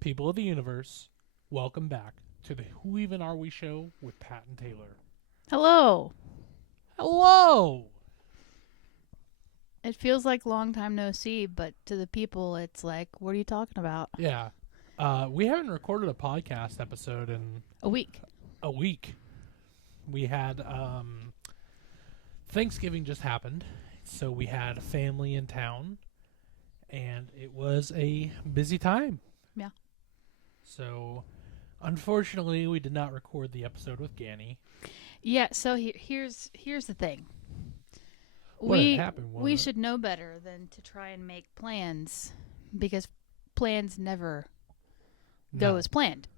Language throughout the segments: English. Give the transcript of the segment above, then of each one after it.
People of the universe, welcome back to the Who Even Are We show with Pat and Taylor. Hello. Hello! It feels like long time no see, but to the people, it's like, what are you talking about? Yeah. We haven't recorded a podcast episode in A week. a week. We had Thanksgiving just happened, so we had family in town, and it was a busy time. Yeah. So, unfortunately, we did not record the episode with Ganny. Yeah, so here's the thing. What had happened was we should know better than to try and make plans, because plans never go as planned.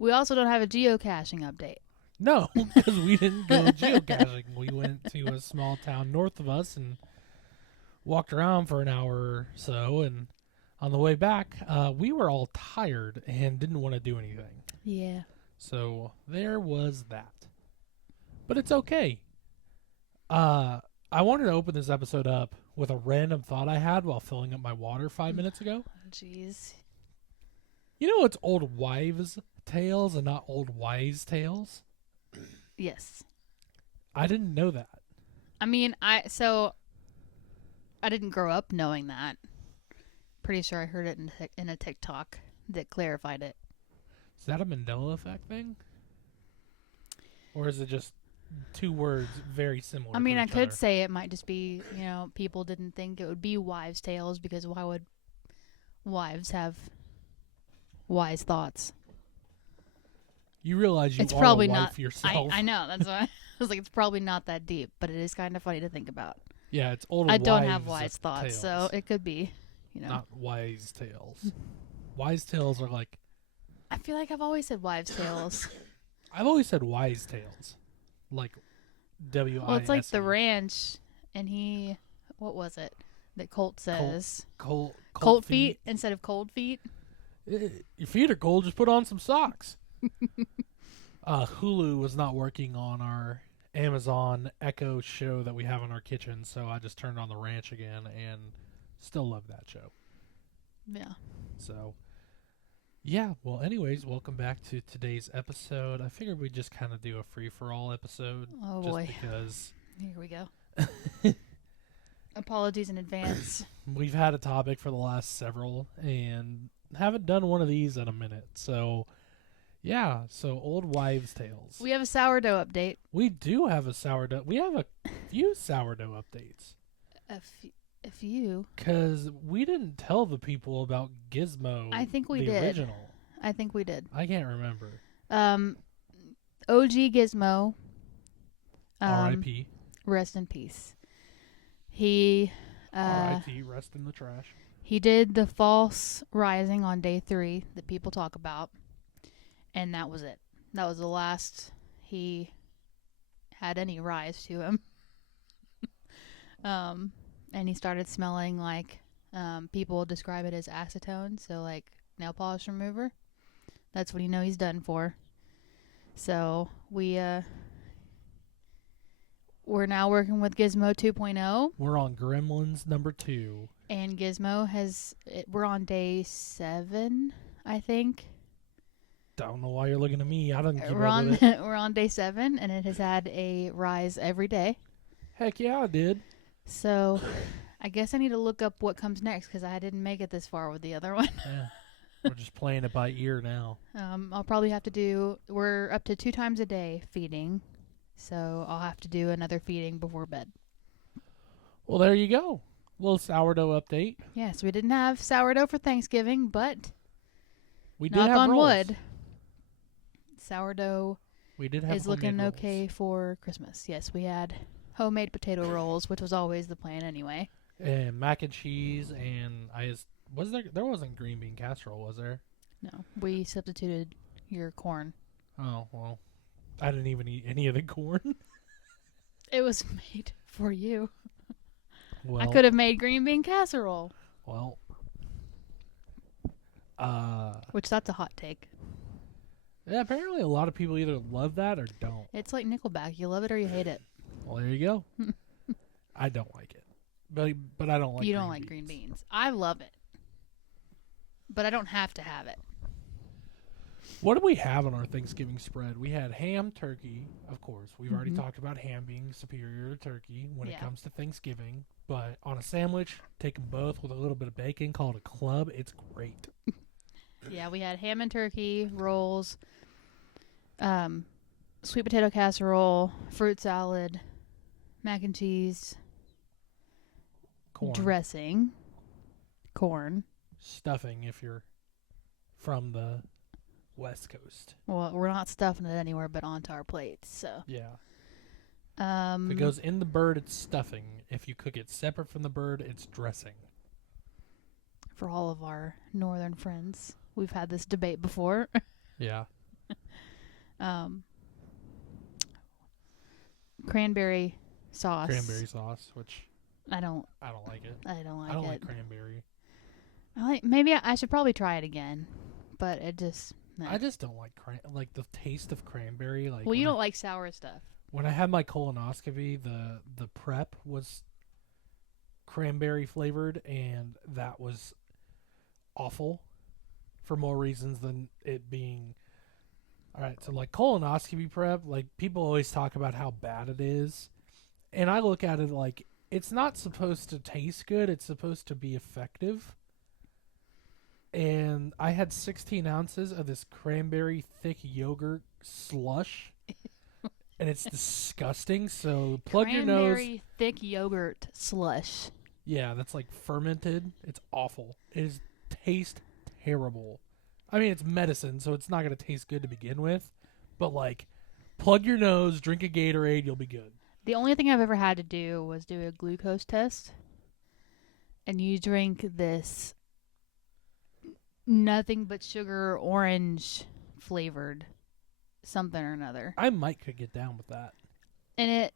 We also don't have a geocaching update. No, because we didn't go geocaching. We went to a small town north of us and walked around for an hour or so. And on the way back, we were all tired and didn't want to do anything. Yeah. So there was that. But it's okay. I wanted to open this episode up with a random thought I had while filling up my water 5 minutes ago. Jeez. You know it's old wives' tales and not old wise tales? Yes. I didn't know that. I mean, I didn't grow up knowing that. Pretty sure I heard it in a TikTok that clarified it. Is that a Mandela effect thing? Or is it just two words very similar? I mean, to I each could other? say it might just be, people didn't think it would be wives' tales, because why would wives have wise thoughts? You realize you It's are probably a wife not. yourself. I know. That's why I was like, it's probably not that deep, but it is kind of funny to think about. Yeah, it's old. I don't have wives' wise thoughts, tales, so it could be, not wise tales. Wise tales are like. I feel like I've always said wives' tales. I've always said wise tales, like W-I-S-E. Well, it's like the ranch, and what was it that Colt says? Cold feet instead of cold feet. Your feet are cold. Just put on some socks. Hulu was not working on our Amazon Echo show that we have in our kitchen, so I just turned on the ranch again and still love that show. Yeah. So, yeah. Well, anyways, welcome back to today's episode. I figured we'd just kind of do a free-for-all episode. Oh, just boy. because Here we go. Apologies in advance. we've had a topic for the last several and haven't done one of these in a minute. So, yeah. So, old wives' tales. We have a sourdough update. We do have a sourdough. We have a few sourdough updates. A few. Because we didn't tell the people about Gizmo. I think we the did. original. I think we did. I can't remember. OG Gizmo. R.I.P. Rest in peace. He. R.I.P. Rest in the trash. He did the false rising on day 3 that people talk about, and that was it. That was the last he had any rise to him. And he started smelling like, people describe it as acetone, so like nail polish remover. That's what you know he's done for. So we're now working with Gizmo 2.0. We're on Gremlins number 2. And Gizmo we're on day 7, I think. Don't know why you're looking at me. I didn't keep up with it. We're on day 7, and it has had a rise every day. Heck yeah, I did. So I guess I need to look up what comes next, because I didn't make it this far with the other one. Yeah. We're just playing it by ear now. I'll probably have to we're up to 2 times a day feeding. So I'll have to do another feeding before bed. Well, there you go. Little sourdough update. Yes, we didn't have sourdough for Thanksgiving, but We did knock have on rolls. wood, sourdough We did have is homemade looking rolls. okay for Christmas. Yes, we had homemade potato rolls, which was always the plan anyway. And mac and cheese, and there wasn't green bean casserole, was there? No, we substituted your corn. Oh, well, I didn't even eat any of the corn. It was made for you. Well, I could have made green bean casserole. Well, Which, that's a hot take. yeah, apparently a lot of people either love that or don't. It's like Nickelback. You love it or you hate it. Well, there you go. I don't like it. But I don't like You don't like green beans. I love it. but I don't have to have it. What did we have on our Thanksgiving spread? We had ham, turkey, of course. We've already Mhm. talked about ham being superior to turkey when it Yeah. comes to Thanksgiving. But on a sandwich, take them both with a little bit of bacon, call it a club. It's great. Yeah, we had ham and turkey, rolls, sweet potato casserole, fruit salad, mac and cheese, Corn. dressing, corn. Stuffing if you're from the West Coast. Well, we're not stuffing it anywhere but onto our plates. So, Yeah. If it goes in the bird, it's stuffing. If you cook it separate from the bird, it's dressing. for all of our northern friends, we've had this debate before. Yeah. Cranberry sauce. Cranberry sauce, which I don't I don't like it. like I don't it. like cranberry. Maybe I should probably try it again, but it just. No. I just don't like like the taste of cranberry. Like Well, you don't like sour stuff. when I had my colonoscopy, the prep was cranberry flavored, and that was awful for more reasons than it being. All right, so like colonoscopy prep, like people always talk about how bad it is, and I look at it like it's not supposed to taste good; it's supposed to be effective. And I had 16 ounces of this cranberry thick yogurt slush, and it's disgusting. So plug your nose. Cranberry thick yogurt slush. Yeah, that's like fermented. It's awful. It is taste terrible. I mean, it's medicine, so it's not going to taste good to begin with. But like, plug your nose, drink a Gatorade, you'll be good. The only thing I've ever had to do was do a glucose test, and you drink this nothing but sugar orange flavored something or another, I could get down with that. and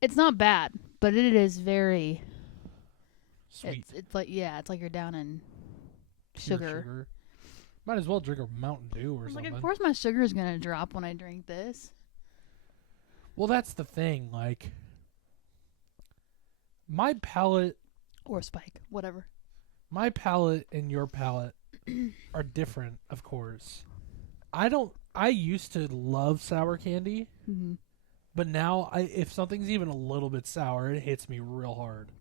it's not bad, but it is very Sweet. It's like it's like you're down in Pure sugar. Might as well drink a Mountain Dew or I was like, something. of course my sugar is gonna drop when I drink this. Well, that's the thing. Like, my palate Or Spike, whatever. my palate and your palate are different, of course. I used to love sour candy, Mm-hmm. but now if something's even a little bit sour, it hits me real hard.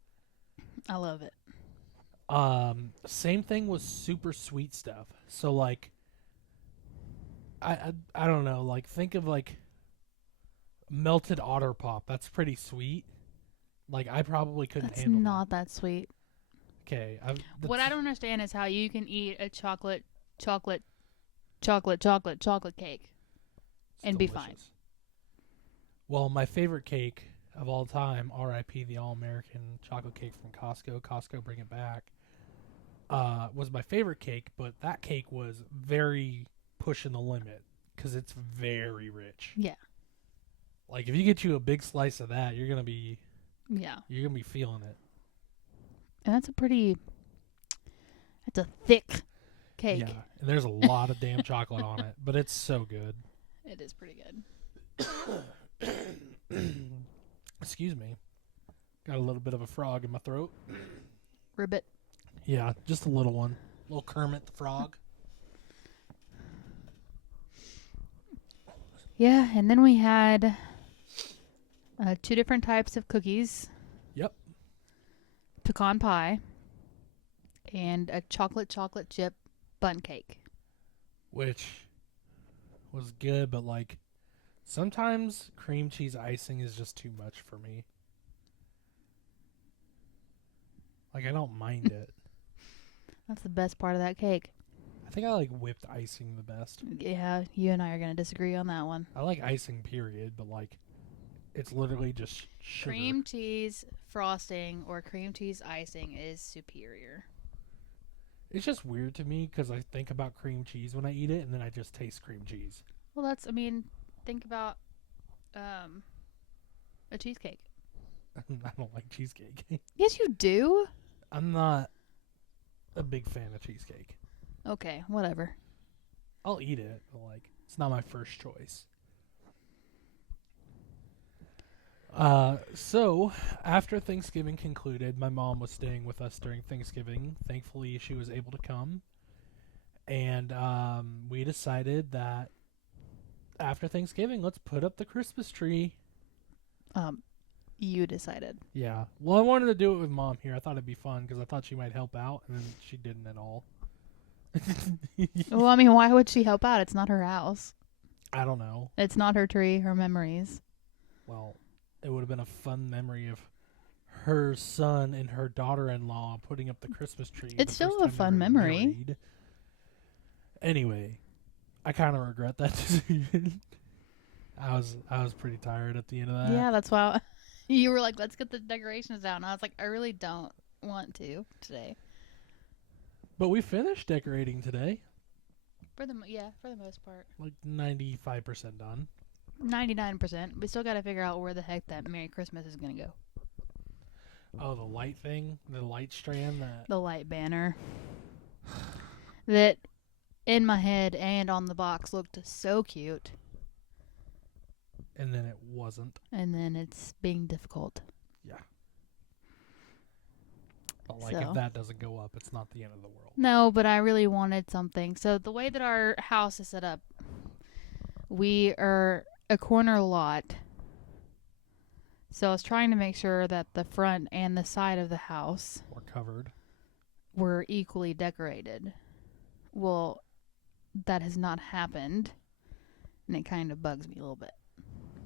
I love it. Same thing with super sweet stuff. So like I don't know, like think of like melted Otter Pop. That's pretty sweet. Like I probably couldn't That's handle not that sweet. that. Okay. What I don't understand is how you can eat a chocolate cake and be fine. Well, my favorite cake of all time, R.I.P. the All-American chocolate cake from Costco. Costco, bring it back. Was my favorite cake, but that cake was very pushing the limit because it's very rich. Yeah. Like if you get you a big slice of that, you're gonna be feeling it. And that's a thick cake. Yeah, and there's a lot of damn chocolate on it, but it's so good. It is pretty good. Excuse me. Got a little bit of a frog in my throat. Ribbit. Yeah, just a little one. Little Kermit the Frog. Yeah, and then we had 2 different types of cookies. Yep. Pecan pie and a chocolate chip bun cake. Which was good, but like sometimes cream cheese icing is just too much for me. Like I don't mind it. That's the best part of that cake. I think I like whipped icing the best. Yeah, you and I are going to disagree on that one. I like icing period, but like it's literally just sugar. Cream cheese frosting or cream cheese icing is superior. It's just weird to me because I think about cream cheese when I eat it, and then I just taste cream cheese. Well, think about a cheesecake. I don't like cheesecake. Yes, you do. I'm not a big fan of cheesecake. Okay, whatever. I'll eat it, but like it's not my first choice. So after Thanksgiving concluded, my mom was staying with us during Thanksgiving. Thankfully, she was able to come. And we decided that after Thanksgiving, let's put up the Christmas tree. You decided. Yeah. Well, I wanted to do it with Mom here. I thought it'd be fun because I thought she might help out, and then she didn't at all. Well, I mean, why would she help out? It's not her house. I don't know. It's not her tree, her memories. Well, it would have been a fun memory of her son and her daughter-in-law putting up the Christmas tree. It's the still first a time they fun were memory. married. Anyway, I kind of regret that decision. I was pretty tired at the end of that. Yeah, that's why you were like, let's get the decorations down. I was like, I really don't want to today. But we finished decorating today. For the most part. Like 95% done. 99%. We still got to figure out where the heck that Merry Christmas is going to go. Oh, the light thing? The light strand? The light banner. That in my head and on the box looked so cute. And then it wasn't. And then it's being difficult. Yeah. But if that doesn't go up, it's not the end of the world. No, but I really wanted something. So the way that our house is set up, we are a corner lot. So I was trying to make sure that the front and the side of the house were equally decorated. Well, that has not happened, and it kind of bugs me a little bit.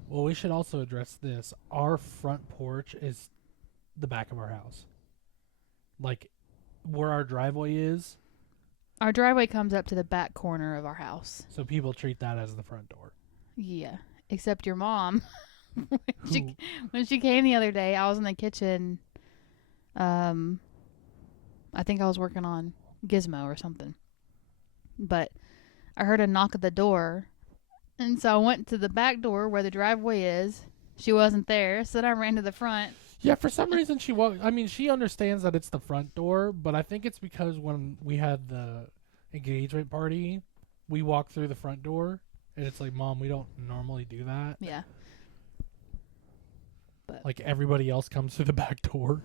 Well, we should also address this. Our front porch is the back of our house. Like, where our driveway is. Our driveway comes up to the back corner of our house. So people treat that as the front door. Yeah, except your mom. When she came the other day, I was in the kitchen. I think I was working on Gizmo or something. But I heard a knock at the door. And so I went to the back door where the driveway is. She wasn't there, so then I ran to the front. Yeah, for some reason she walked. I mean, she understands that it's the front door, but I think it's because when we had the engagement party, we walked through the front door, and it's like, Mom, we don't normally do that. Yeah. But like everybody else comes through the back door.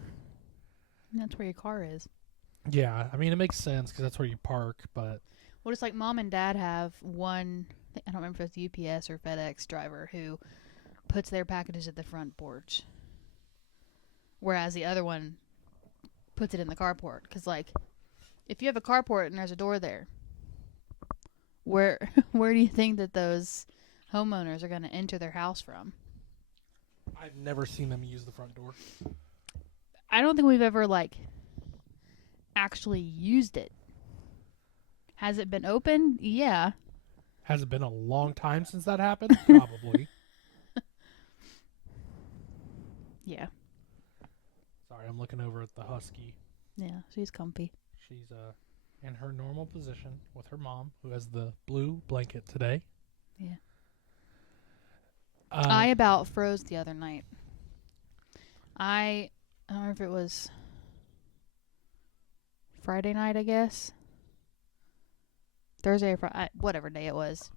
That's where your car is. Yeah, I mean, it makes sense because that's where you park, but... Well, it's like Mom and Dad have one, I don't remember if it's UPS or FedEx driver who puts their packages at the front porch. Whereas the other one puts it in the carport. Because, like, if you have a carport and there's a door there, where do you think that those homeowners are going to enter their house from? I've never seen them use the front door. I don't think we've ever, like, actually used it. Has it been open? Yeah. Has it been a long time since that happened? Probably. Yeah. Sorry, I'm looking over at the husky. Yeah, she's comfy. She's in her normal position with her mom, who has the blue blanket today. Yeah. I about froze the other night. I don't remember if it was Friday night, I guess. Thursday or Friday, whatever day it was,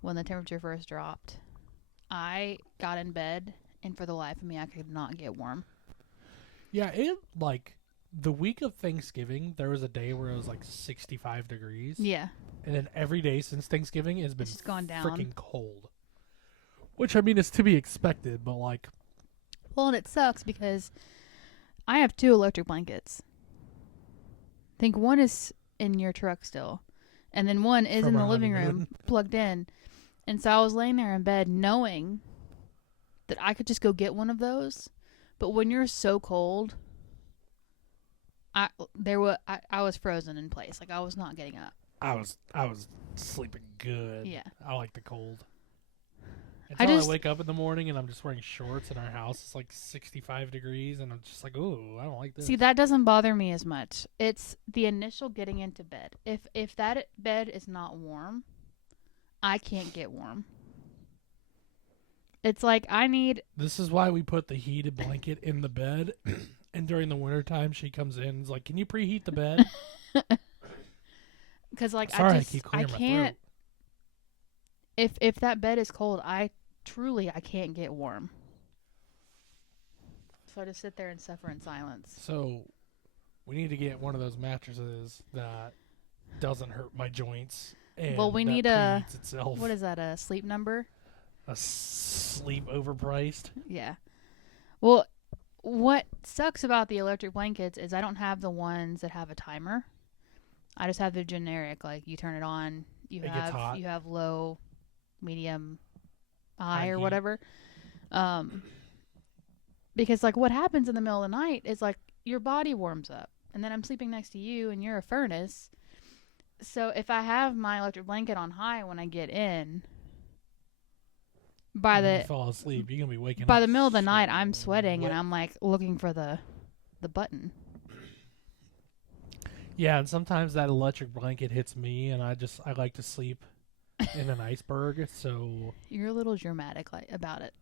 when the temperature first dropped. I got in bed, and for the life of me, I could not get warm. Yeah, the week of Thanksgiving, there was a day where it was like 65 degrees. Yeah. And then every day since Thanksgiving has been it's just gone down. Freaking cold. Which, I mean, is to be expected, but like... Well, and it sucks because I have 2 electric blankets. I think one is in your truck still. And then one is in the living room plugged in. And so I was laying there in bed knowing that I could just go get one of those. But when you're so cold, I was frozen in place. Like, I was not getting up. I was sleeping good. Yeah. I like the cold. Until I wake up in the morning and I'm just wearing shorts and our house is like 65 degrees and I'm just like, ooh, I don't like this. See, that doesn't bother me as much. It's the initial getting into bed. If that bed is not warm, I can't get warm. It's like This is why we put the heated blanket in the bed. And during the wintertime, she comes in and is like, can you preheat the bed? Because, like, Sorry, I can't. My throat. If that bed is cold, I can't get warm. So I just sit there and suffer in silence. So we need to get one of those mattresses that doesn't hurt my joints. And Well, we that need preheats itself. what is that, a sleep number? A sleep overpriced. Yeah. Well, what sucks about the electric blankets is I don't have the ones that have a timer. I just have the generic, like you turn it on, It gets hot. you have low, medium, high or heat. whatever. Because like what happens in the middle of the night is like your body warms up, and then I'm sleeping next to you and you're a furnace. So if I have my electric blanket on high when I get in, When you fall asleep, you're gonna be waking up. by the middle of the night I'm sweating and I'm like looking for the button. Yeah, and sometimes that electric blanket hits me, and I like to sleep in an iceberg, so You're a little dramatic about it.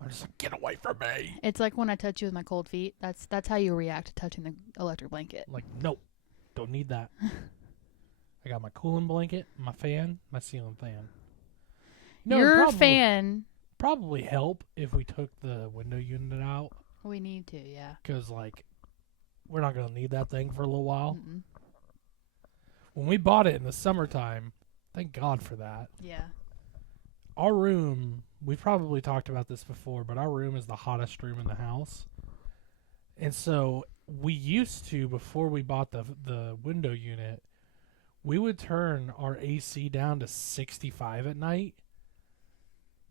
I'm just like, get away from me. It's like when I touch you with my cold feet. That's how you react to touching the electric blanket. Like, nope, don't need that. I got my cooling blanket, my fan, my ceiling fan. Your fan. Probably help if we took the window unit out, We need to, yeah. because like we're not gonna need that thing for a little while. Mm-mm. When we bought it in the summertime, thank God for that. Yeah. Our room, we've probably talked about this before, but our room is the hottest room in the house. And so we used to, before we bought the window unit, we would turn our AC down to 65 at night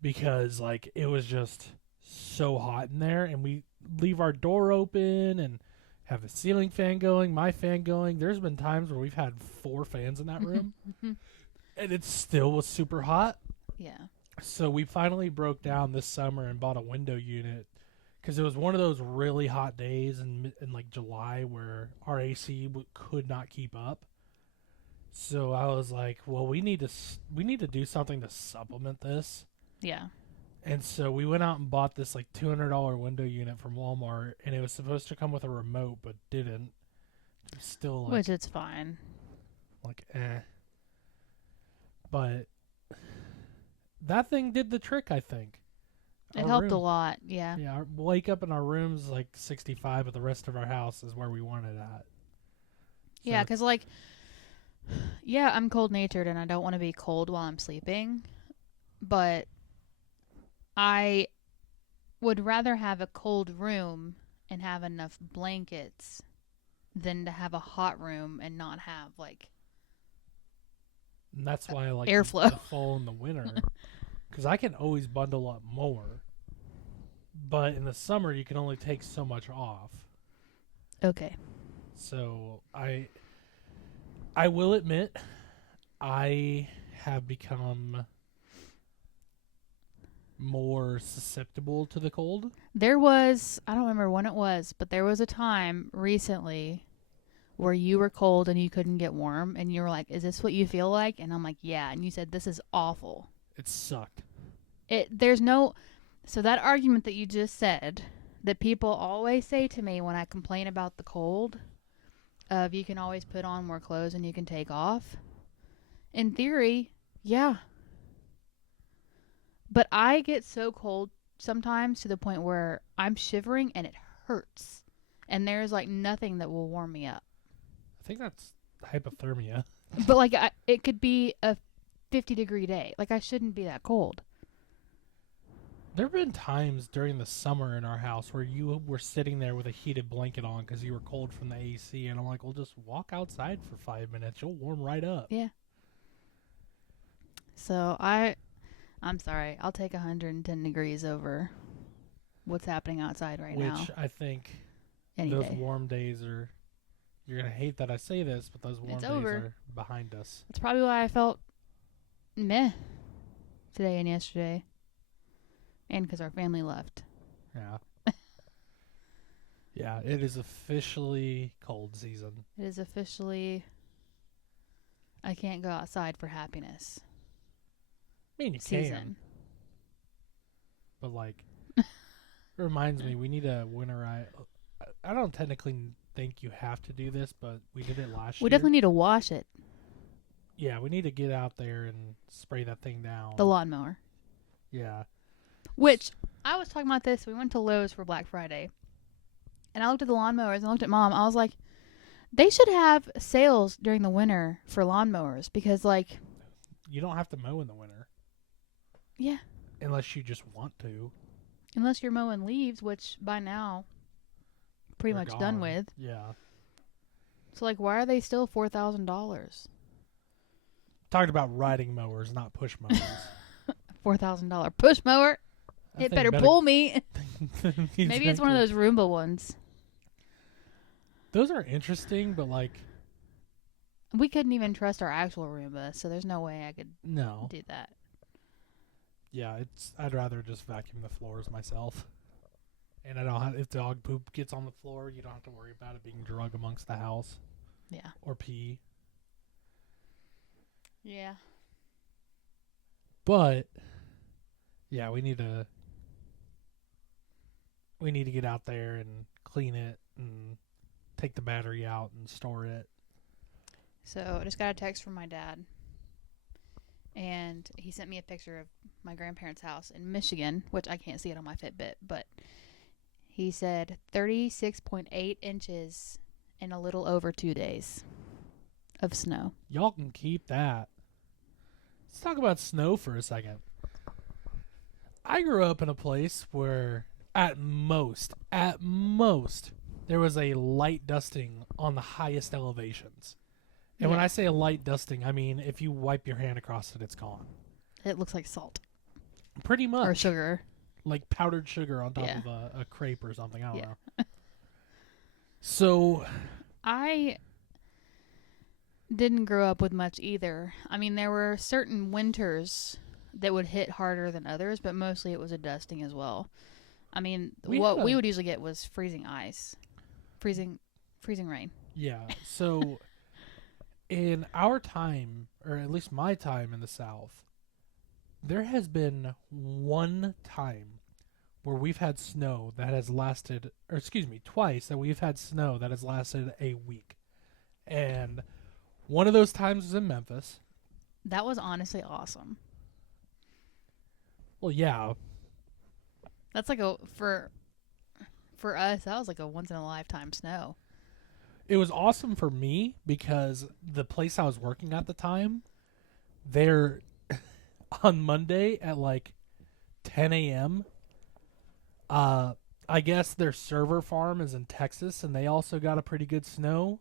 because like it was just so hot in there, and we leave our door open and have the ceiling fan going, my fan going. There's been times where we've had 4 fans in that room and it still was super hot. Yeah. So we finally broke down this summer and bought a window unit because it was one of those really hot days in like July where our AC could not keep up. So I was like, well, we need to do something to supplement this. Yeah. And so we went out and bought this like $200 window unit from Walmart, and it was supposed to come with a remote, but didn't. It's still like, Which it's fine. like But that thing did the trick, I think. It helped a lot, yeah. Yeah, our wake up in our room's like 65, but the rest of our house is where we want it at. So Yeah, because like, yeah, I'm cold natured and I don't want to be cold while I'm sleeping, but I would rather have a cold room and have enough blankets than to have a hot room and not have like and that's why I like airflow. the fall and the winter, because I can always bundle up more. But in the summer, you can only take so much off. Okay. So I will admit, I have become more susceptible to the cold. There was, I don't remember when it was, but there was a time recently where you were cold and you couldn't get warm, and you were like, "Is this what you feel like?" And I'm like, "Yeah." And you said, "This is awful." It sucked. So that argument that you just said, that people always say to me when I complain about the cold, of you can always put on more clothes and you can take off. In theory, yeah. But I get so cold sometimes to the point where I'm shivering and it hurts. And there's like nothing that will warm me up. I think that's hypothermia. But like it could be a 50-degree day. Like I shouldn't be that cold. There have been times during the summer in our house where you were sitting there with a heated blanket on because you were cold from the AC, and I'm like, well, just walk outside for 5 minutes. You'll warm right up. Yeah. So I'm sorry. I'll take 110 degrees over what's happening outside right now. Which I think Any those day. warm days are, you're going to hate that I say this, but those warm It's days over. are behind us. That's probably why I felt meh today and yesterday. And because our family left. Yeah. Yeah, it is officially cold season. It is officially, I can't go outside for happiness I mean, you season. can, but like, it reminds me, we need a winterize. I don't technically think you have to do this, but we did it last year. We definitely need to wash it. Yeah, we need to get out there and spray that thing down. The lawnmower. Yeah. Which, I was talking about this. We went to Lowe's for Black Friday. And I looked at the lawnmowers and I looked at Mom. I was like, They should have sales during the winter for lawnmowers because, like, You don't have to mow in the winter. yeah, Unless you just want to. unless you're mowing leaves, which by now pretty They're much gone. done with. Yeah. So, like, why are they still $4,000? Talking about riding mowers, not push mowers. $4,000 push mower. That It thing better pull me. Maybe it's one of Exactly. those Roomba ones. Those are interesting, but like, We couldn't even trust our actual Roomba, so there's no way I could no. do that. Yeah, I'd rather just vacuum the floors myself. And I don't have, if dog poop gets on the floor, you don't have to worry about it being drug amongst the house Yeah. or pee. Yeah. But yeah, we need to get out there and clean it and take the battery out and store it. So I just got a text from my dad, and he sent me a picture of my grandparents' house in Michigan, which I can't see it on my Fitbit, but he said 36.8 inches in a little over 2 days of snow. Y'all can keep that. Let's talk about snow for a second. I grew up in a place where at most, there was a light dusting on the highest elevations. And when Yeah. I say a light dusting, I mean if you wipe your hand across it, it's gone. It looks like salt Pretty much. or sugar. Like powdered sugar on top Yeah. of a crepe or something. I don't Yeah. know. So, I didn't grow up with much either. I mean, there were certain winters that would hit harder than others, but mostly it was a dusting as well. I mean, what we would usually get was freezing ice, freezing rain. yeah. So, in our time, or at least my time in the South, there has been one time where we've had snow that has lasted, or excuse me, twice that we've had snow that has lasted a week. And one of those times was in Memphis. That was honestly awesome. Well, yeah. That's like for us, that was like a once in a lifetime snow. It was awesome for me because the place I was working at the time, they're on Monday at like 10 a.m. I guess their server farm is in Texas and they also got a pretty good snow.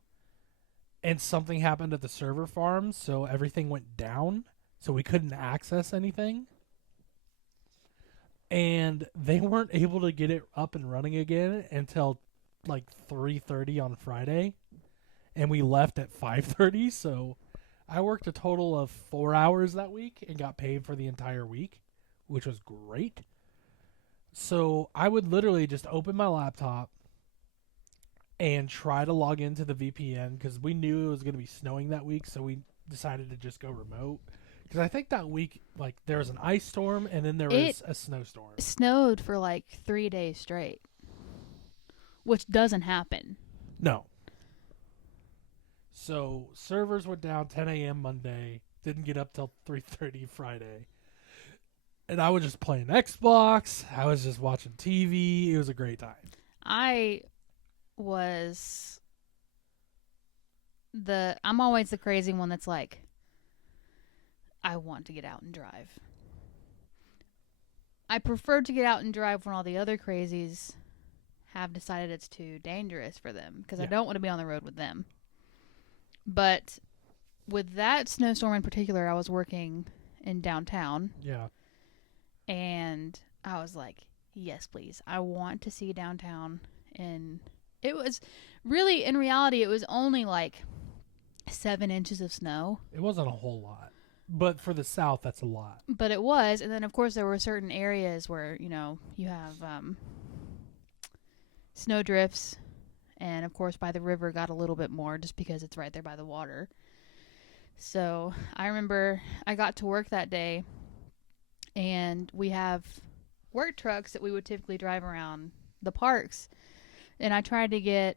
And something happened at the server farm, so everything went down, so we couldn't access anything. And they weren't able to get it up and running again until like 3:30 on Friday, and we left at 5:30. So I worked a total of 4 hours that week and got paid for the entire week, which was great. So I would literally just open my laptop and try to log into the VPN because we knew it was going to be snowing that week, so we decided to just go remote. Because I think that week, like, there was an ice storm and then there was a snowstorm. Snowed for like 3 days straight, which doesn't happen. No. So servers went down 10 a.m. Monday, didn't get up till 3:30 Friday. And I was just playing Xbox. I was just watching TV. It was a great time. I'm always the crazy one that's like, I want to get out and drive. I prefer to get out and drive when all the other crazies have decided it's too dangerous for them because I don't want to be on the road with them. But with that snowstorm in particular, I was working in downtown. Yeah. And I was like, yes, please. I want to see downtown. And it was really, in reality, it was only like 7 inches of snow. It wasn't a whole lot. But for the South, that's a lot. But it was. And then, of course, there were certain areas where, you know, you have snow drifts. And, of course, by the river got a little bit more just because it's right there by the water. So I remember I got to work that day. And we have work trucks that we would typically drive around the parks. And I tried to get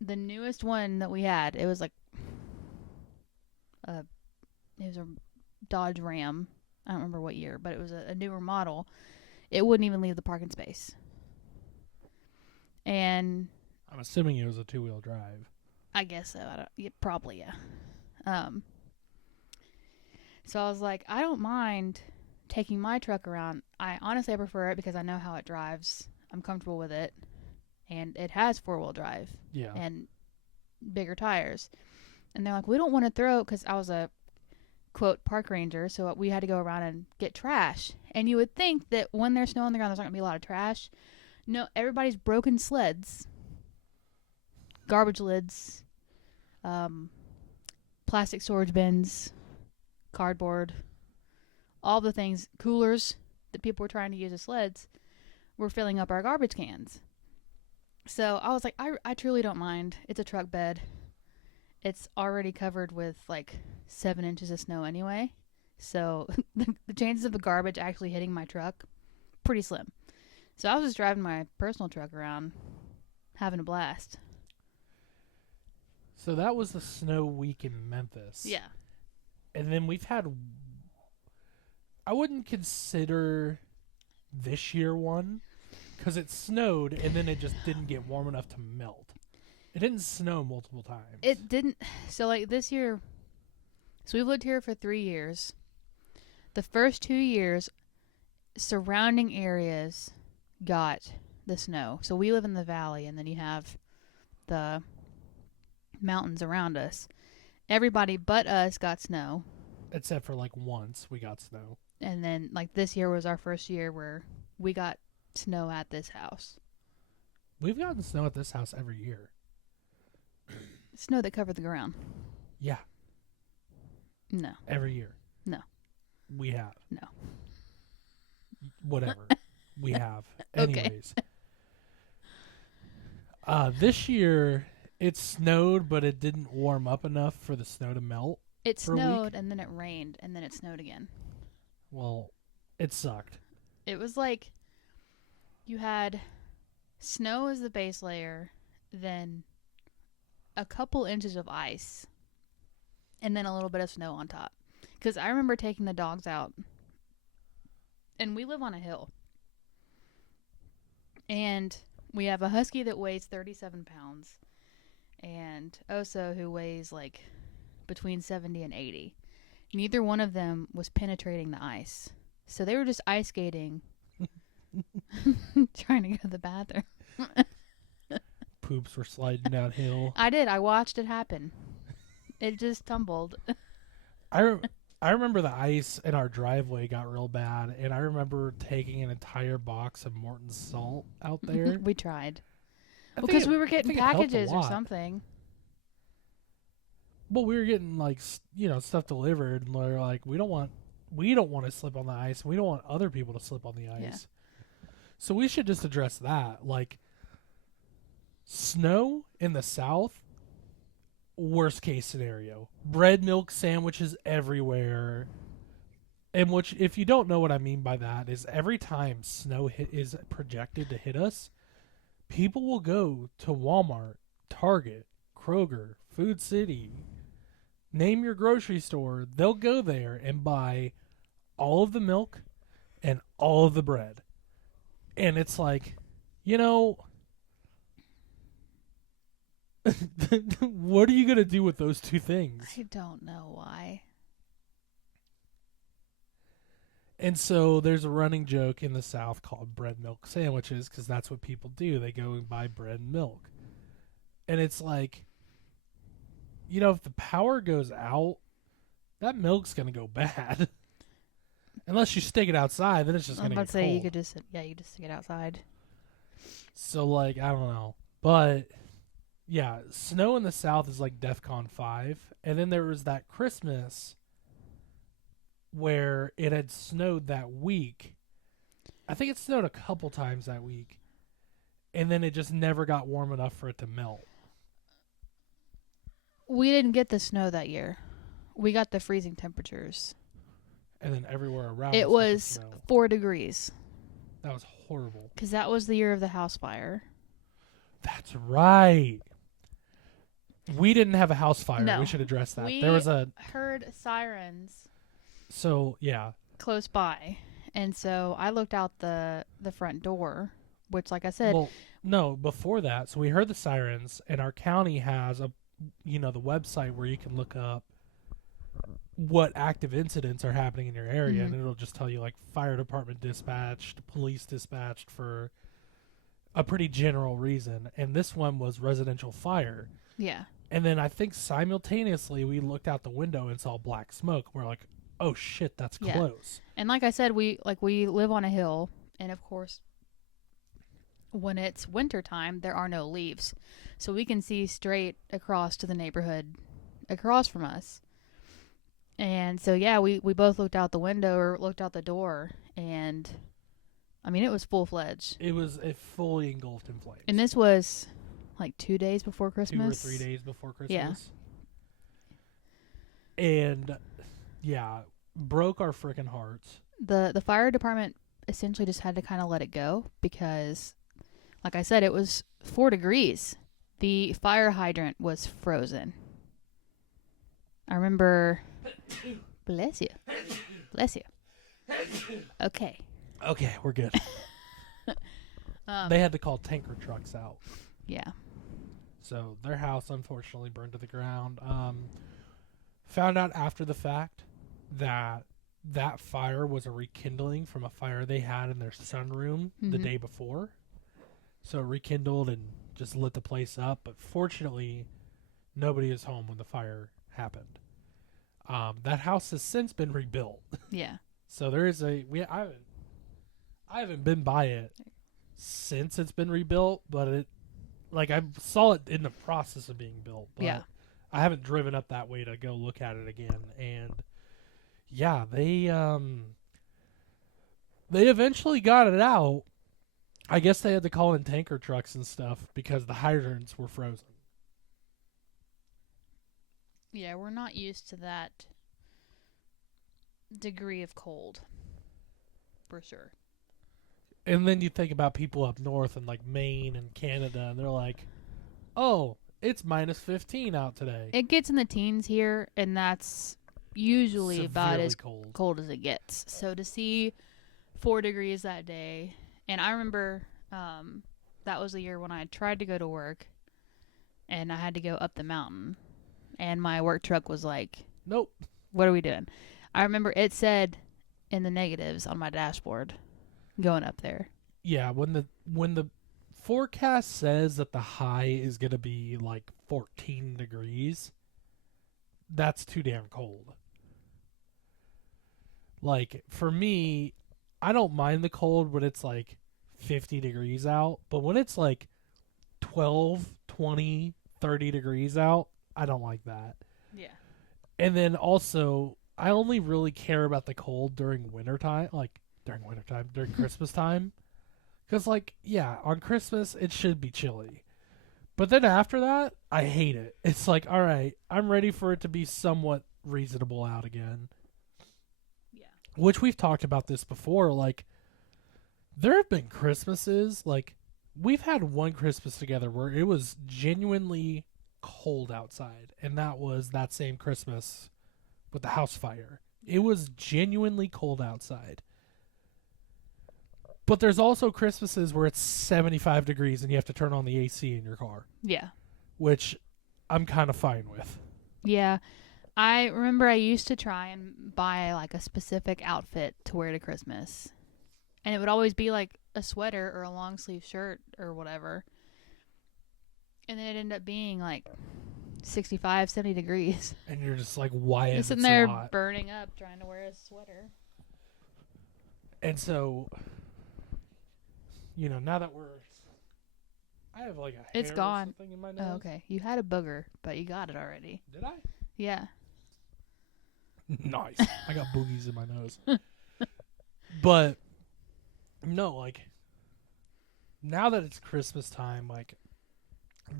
the newest one that we had. It was like it was a Dodge Ram. I don't remember what year, but it was a newer model. It wouldn't even leave the parking space. And I'm assuming it was a 2-wheel drive. I guess so. I don't. Yeah, probably, yeah. So I was like, I don't mind taking my truck around. I honestly prefer it because I know how it drives. I'm comfortable with it, and it has 4-wheel drive Yeah. and bigger tires. And they're like, we don't want to throw, because I was a quote park ranger, so we had to go around and get trash. And you would think that when there's snow on the ground, there's not gonna be a lot of trash. No, everybody's broken sleds, garbage lids, plastic storage bins, cardboard, all the things, coolers that people were trying to use as sleds, were filling up our garbage cans. So I was like, I truly don't mind. It's a truck bed. It's already covered with like 7 inches of snow anyway. So the chances of the garbage actually hitting my truck, pretty slim. So I was just driving my personal truck around, having a blast. So that was the snow week in Memphis. Yeah. And then we've had, I wouldn't consider this year one, because it snowed and then it just didn't get warm enough to melt. It didn't snow multiple times. It didn't. So like this year, so we've lived here for 3 years. The first 2 years, surrounding areas got the snow. So we live in the valley, and then you have the mountains around us. Everybody but us got snow. Except for like once we got snow. And then like this year was our first year where we got snow at this house. We've gotten snow at this house every year. Snow that covered the ground. Yeah. No. Every year. No. We have. No. Whatever. We have. Okay. Anyways. This year it snowed, but it didn't warm up enough for the snow to melt. It for a week. snowed, and then it rained, and then it snowed again. Well, it sucked. It was like you had snow as the base layer, then a couple inches of ice, and then a little bit of snow on top. Because I remember taking the dogs out, and we live on a hill. And we have a husky that weighs 37 pounds, and Oso who weighs like between 70 and 80. Neither one of them was penetrating the ice. So they were just ice skating, trying to go to the bathroom. Poops were sliding downhill. I did. I watched it happen. It just tumbled. I remember the ice in our driveway got real bad, and I remember taking an entire box of Morton's salt out there. We tried. I think Because it- we were I getting think it helped a packages or lot. something. Well, we were getting like stuff delivered, and they're like, we don't want to slip on the ice. We don't want other people to slip on the ice. Yeah. So we should just address that. Like, snow in the South, worst case scenario. Bread milk sandwiches everywhere. And which, if you don't know what I mean by that, is every time snow is projected to hit us, people will go to Walmart, Target, Kroger, Food City, name your grocery store. They'll go there and buy all of the milk and all of the bread. And it's like, what are you going to do with those two things? I don't know why. And so there's a running joke in the South called bread milk sandwiches, because that's what people do. They go and buy bread and milk. And it's like, if the power goes out, that milk's going to go bad. Unless you stick it outside, then it's just I'm going to about get to say cold. you could just stick it outside. So, like, I don't know. But, yeah, snow in the South is like DEFCON 5. And then there was that Christmas where it had snowed that week. I think it snowed a couple times that week. And then it just never got warm enough for it to melt. We didn't get the snow that year. We got the freezing temperatures. And then everywhere around It us got the was snow. 4 degrees. That was horrible. Because that was the year of the house fire. That's right. We didn't have a house fire. No. We should address that. We There was a... heard sirens So, yeah. close by. And so I looked out the front door, which, like I said, Well, no, before that, so we heard the sirens, and our county has the website where you can look up what active incidents are happening in your area, Mhm. and it'll just tell you like fire department dispatched, police dispatched for a pretty general reason. And this one was residential fire. Yeah. And then I think simultaneously we looked out the window and saw black smoke. We're like, oh shit, that's Yeah. close. And like I said, we live on a hill, and of course, when it's winter time, there are no leaves, so we can see straight across to the neighborhood across from us. And so yeah, we both looked out the window or looked out the door, and I mean it was full fledged. It was fully engulfed in flames. And this was like 2 days before 2 Christmas. or 3 days before Christmas. Yeah. And yeah, broke our freaking hearts. The fire department essentially just had to kind of let it go because, like I said, it was 4 degrees. The fire hydrant was frozen. I remember. Bless you. Bless you. Okay. Okay, we're good. They had to call tanker trucks out. Yeah. So their house unfortunately burned to the ground. Found out after the fact that fire was a rekindling from a fire they had in their sunroom the Mhm. day before. So it rekindled and just lit the place up. But fortunately, nobody was home when the fire happened. That house has since been rebuilt. Yeah. So there is I haven't been by it since it's been rebuilt, but I saw it in the process of being built, but Yeah. I haven't driven up that way to go look at it again. And yeah, they eventually got it out. I guess they had to call in tanker trucks and stuff because the hydrants were frozen. Yeah, we're not used to that degree of cold. For sure. And then you think about people up north in like Maine and Canada, and they're like, "Oh, it's minus 15 out today." It gets in the teens here, and that's usually about Severely as cold as it gets. So to see 4 degrees that day, and I remember that was the year when I tried to go to work, and I had to go up the mountain, and my work truck was like, Nope. "What are we doing?" I remember it said in the negatives on my dashboard going up there. Yeah, when the forecast says that the high is going to be like 14 degrees, that's too damn cold. Like, for me, I don't mind the cold when it's like 50 degrees out, but when it's like 12, 20, 30 degrees out, I don't like that. Yeah. And then also, I only really care about the cold during wintertime, during Christmas time. Because, yeah, on Christmas, it should be chilly. But then after that, I hate it. It's like, all right, I'm ready for it to be somewhat reasonable out again. Yeah. Which we've talked about this before. Like, there have been Christmases, we've had one Christmas together where it was genuinely cold outside. And that was that same Christmas with the house fire. It was genuinely cold outside. But there's also Christmases where it's 75 degrees and you have to turn on the AC in your car. Yeah. Which I'm kind of fine with. Yeah. I remember I used to try and buy like a specific outfit to wear to Christmas. And it would always be like a sweater or a long sleeve shirt or whatever. And then it ended up being like 65, 70 degrees. And you're just like, why is it sitting so there hot? burning up trying to wear a sweater. And so, now that I have like a hair It's gone. or something in my nose. Oh, okay. You had a booger, but you got it already. Did I? Yeah. Nice. I got boogies in my nose. But no, now that it's Christmas time,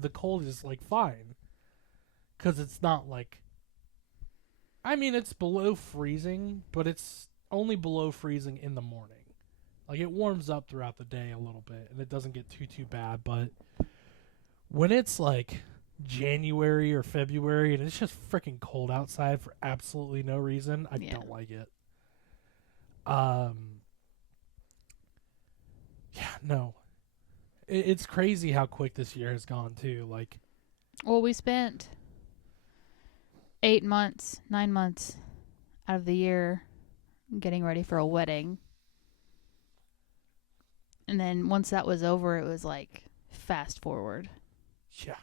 the cold is fine, because it's not it's below freezing, but it's only below freezing in the morning. It warms up throughout the day a little bit, and it doesn't get too bad. But when it's January or February and it's just freaking cold outside for absolutely no reason, I don't like it. Yeah, no. It's crazy how quick this year has gone too. Well, we spent 8 months, 9 months out of the year getting ready for a wedding. And then once that was over, it was like fast forward. Yeah.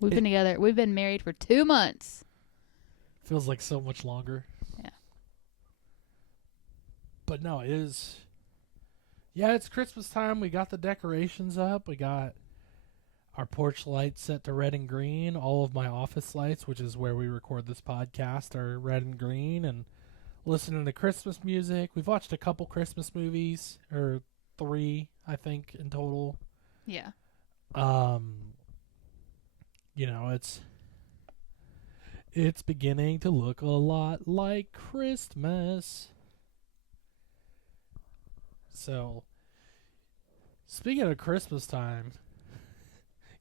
We've been together. We've been married for 2 months. Feels like so much longer. Yeah. But no, it is. Yeah, it's Christmas time. We got the decorations up. We got our porch lights set to red and green. All of my office lights, which is where we record this podcast, are red and green. And listening to Christmas music. We've watched a couple Christmas movies, or 3, I think, in total. Yeah. You know, it's beginning to look a lot like Christmas. So, speaking of Christmas time,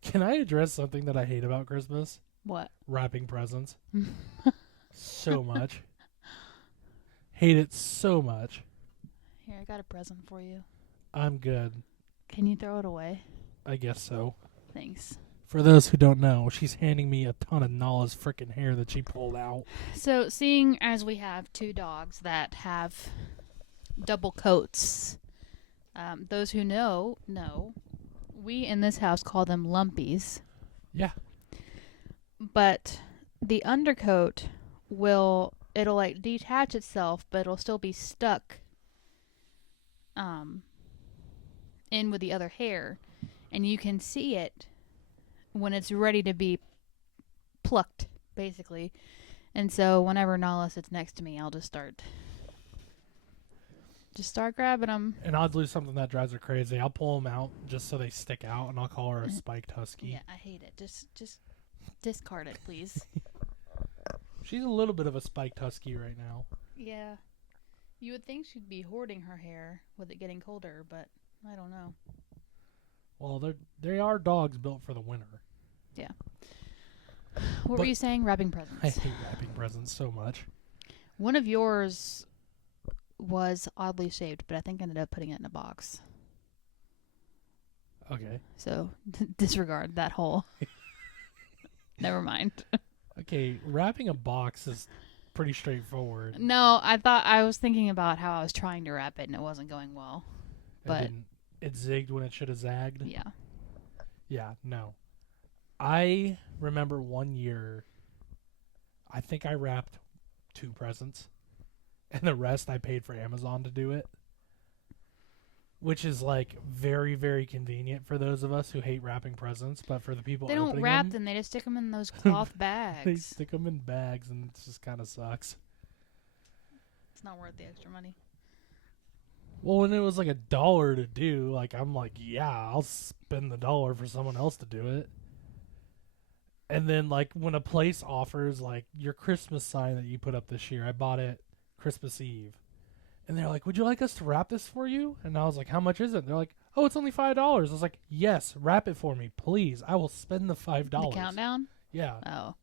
can I address something that I hate about Christmas? What? Wrapping presents. So much. Hate it so much. Here, I got a present for you. I'm good. Can you throw it away? I guess so. Thanks. For those who don't know, she's handing me a ton of Nala's freaking hair that she pulled out. So, seeing as we have 2 dogs that have double coats, those who know, we in this house call them lumpies. Yeah. But the undercoat it'll like detach itself, but it'll still be stuck in with the other hair. And you can see it when it's ready to be plucked, basically. And so whenever Nala sits next to me, I'll just start grabbing them. And I'll do something that drives her crazy. I'll pull them out just so they stick out, and I'll call her a spiked husky. Yeah, I hate it. Just discard it, please. She's a little bit of a spiked husky right now. Yeah. You would think she'd be hoarding her hair with it getting colder, but I don't know. Well, they are dogs built for the winter. Yeah. What were you saying? Wrapping presents. I hate wrapping presents so much. One of yours was oddly shaped, but I think I ended up putting it in a box. Okay. So disregard that whole. Never mind. Okay, wrapping a box is pretty straightforward. No, I was thinking about how I was trying to wrap it and it wasn't going well. But it zigged when it should have zagged. Yeah. Yeah, no. I remember one year, I think I wrapped 2 presents, and the rest I paid for Amazon to do it, which is like very, very convenient for those of us who hate wrapping presents, but for the people they don't opening wrap them, they just stick them in those cloth bags. They stick them in bags, and it just kind of sucks. It's not worth the extra money. Well, when it was like $1 to do, like I'm like, yeah, I'll spend the $1 for someone else to do it. And then like when a place offers like your Christmas sign that you put up this year, I bought it Christmas Eve. And they're like, would you like us to wrap this for you? And I was like, how much is it? They're like, oh, it's only $5. I was like, yes, wrap it for me, please. I will spend the $5. The countdown? Yeah. Oh.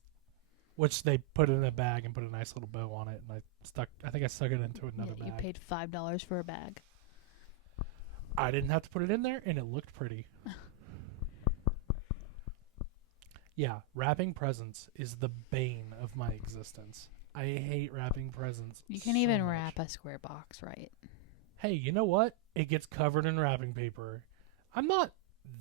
Which they put in a bag and put a nice little bow on it, and I think I stuck it into another bag. You paid $5 for a bag. I didn't have to put it in there, and it looked pretty. Yeah, wrapping presents is the bane of my existence. I hate wrapping presents. You can't even wrap a square box right. Hey, you know what? It gets covered in wrapping paper. I'm not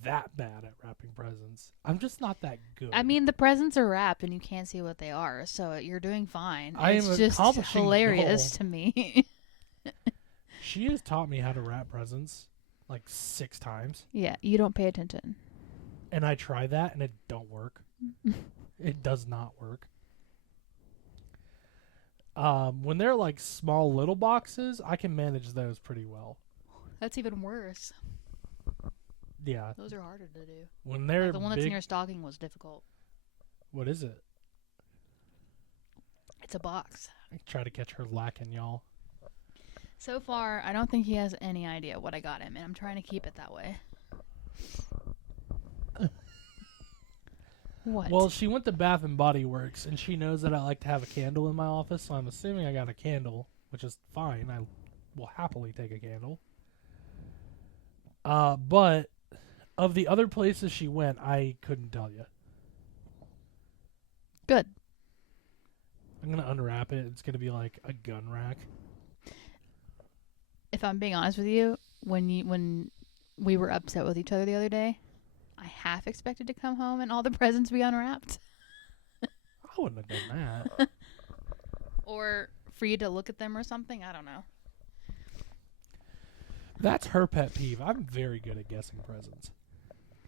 that bad at wrapping presents. I'm just not that good. I mean, the presents are wrapped and you can't see what they are, so you're doing fine. It's just hilarious to me. She has taught me how to wrap presents like 6 times. Yeah, you don't pay attention. And I try that and it don't work. It does not work. When they're like small little boxes, I can manage those pretty well. That's even worse. Yeah. Those are harder to do. When they're like the one that's in your stocking was difficult. What is it? It's a box. I try to catch her lacking, y'all. So far, I don't think he has any idea what I got him, and I'm trying to keep it that way. What? Well, she went to Bath and Body Works, and she knows that I like to have a candle in my office, so I'm assuming I got a candle, which is fine. I will happily take a candle. But of the other places she went, I couldn't tell you. Good. I'm gonna unwrap it. It's gonna be like a gun rack. If I'm being honest with you, when we were upset with each other the other day, I half expected to come home and all the presents be unwrapped. I wouldn't have done that. Or for you to look at them or something. I don't know. That's her pet peeve. I'm very good at guessing presents.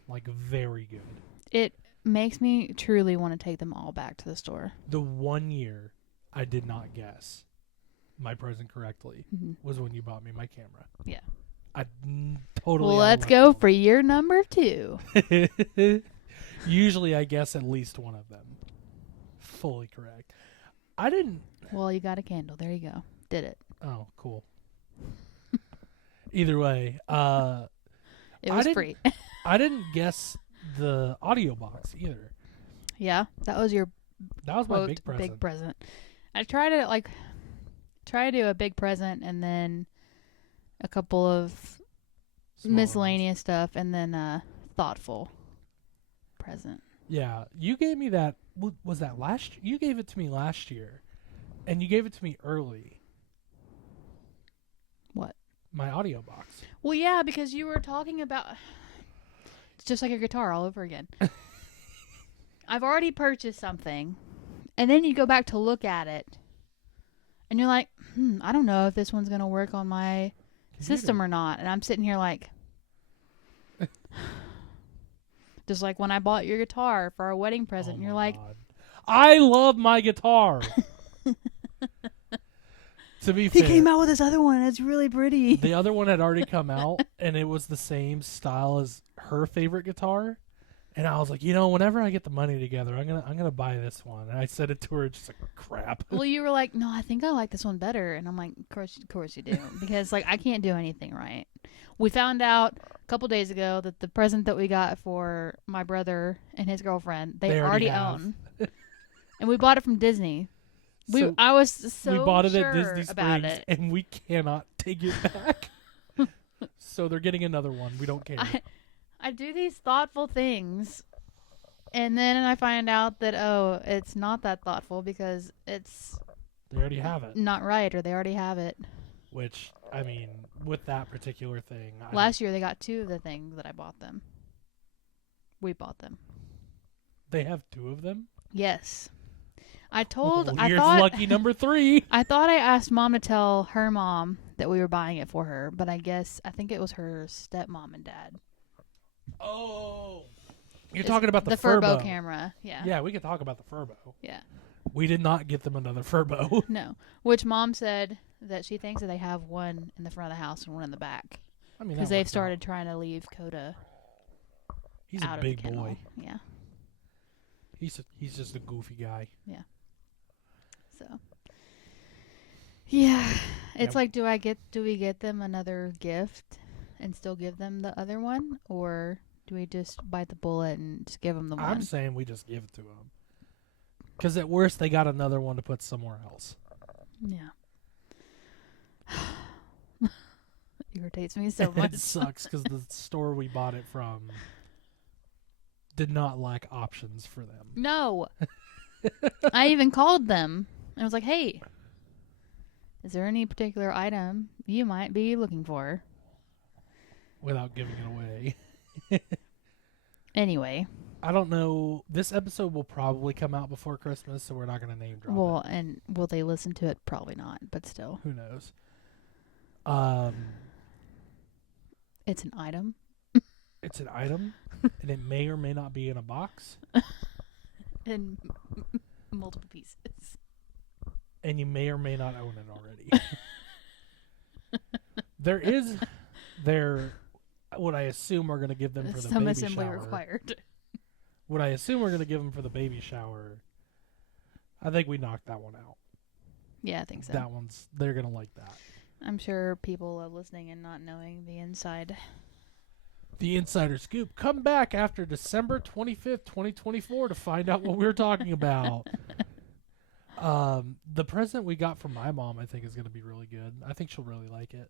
Like, very good. It makes me truly want to take them all back to the store. The 1 year I did not guess my present correctly was when you bought me my camera. Yeah. I totally. Well, let's go for year number 2. Usually I guess at least one of them. Fully correct. I didn't. Well, you got a candle. There you go. Did it. Oh, cool. Either way, It was free. I didn't guess the audio box either. Yeah, that was your That was my quote, big present. I tried to try to do a big present and then a couple of Smaller miscellaneous stuff and then a thoughtful present. Yeah, you gave me that. Was that last? You gave it to me last year, and you gave it to me early. What? My audio box. Well, yeah, because you were talking about it's just like your guitar all over again. I've already purchased something, and then you go back to look at it, and you're like, I don't know if this one's gonna work on my system or not. And I'm sitting here like, just like when I bought your guitar for our wedding present, and you're like, God. I love my guitar. To be fair, he came out with this other one, and it's really pretty. the other one had already come out, and it was the same style as her favorite guitar. And I was like, whenever I get the money together, I'm gonna buy this one. And I said it to her, just like, crap. Well, you were like, no, I think I like this one better. And I'm like, of course you do. Because, I can't do anything right. We found out a couple days ago that the present that we got for my brother and his girlfriend, they already own. And we bought it from Disney. I was so we bought it sure at Disney about Springs, it. and we cannot take it back. So they're getting another one. We don't care. I do these thoughtful things, and then I find out that, it's not that thoughtful because it's They already have it. not right, or they already have it. Which, I mean, with that particular thing. Last year they got 2 of the things that I bought them. We bought them. They have 2 of them? Yes. I Here's thought lucky number 3. I thought I asked Mom to tell her mom that we were buying it for her, but I think it was her stepmom and dad. Oh. You're talking about the Furbo camera. Yeah. Yeah, we could talk about the Furbo. Yeah. We did not get them another Furbo. No. Which Mom said that she thinks that they have one in the front of the house and one in the back. I mean, because they've started trying to leave Coda He's out a big of the kennel. boy. Yeah. He's just a goofy guy. Yeah. So. Yeah. It's Yep. like, do we get them another gift and still give them the other one, or do we just bite the bullet and just give them the one? I'm saying we just give it to them. Because at worst, they got another one to put somewhere else. Yeah. Irritates me so much. It sucks because the store we bought it from did not lack options for them. No. I even called them. I was like, hey, is there any particular item you might be looking for? Without giving it away. Anyway. I don't know. This episode will probably come out before Christmas, so we're not going to name drop Well, it. and will they listen to it? Probably not, but still. Who knows? It's an item. It's an item, and it may or may not be in a box. In multiple pieces. And you may or may not own it already. What I assume we're going to give them for the Some baby assembly shower. required. What I assume we're going to give them for the baby shower. I think we knocked that one out. Yeah, I think so. They're going to like that. I'm sure people love listening and not knowing the inside. The insider scoop. Come back after December 25th, 2024 to find out what we were talking about. The present we got from my mom, I think, is going to be really good. I think she'll really like it.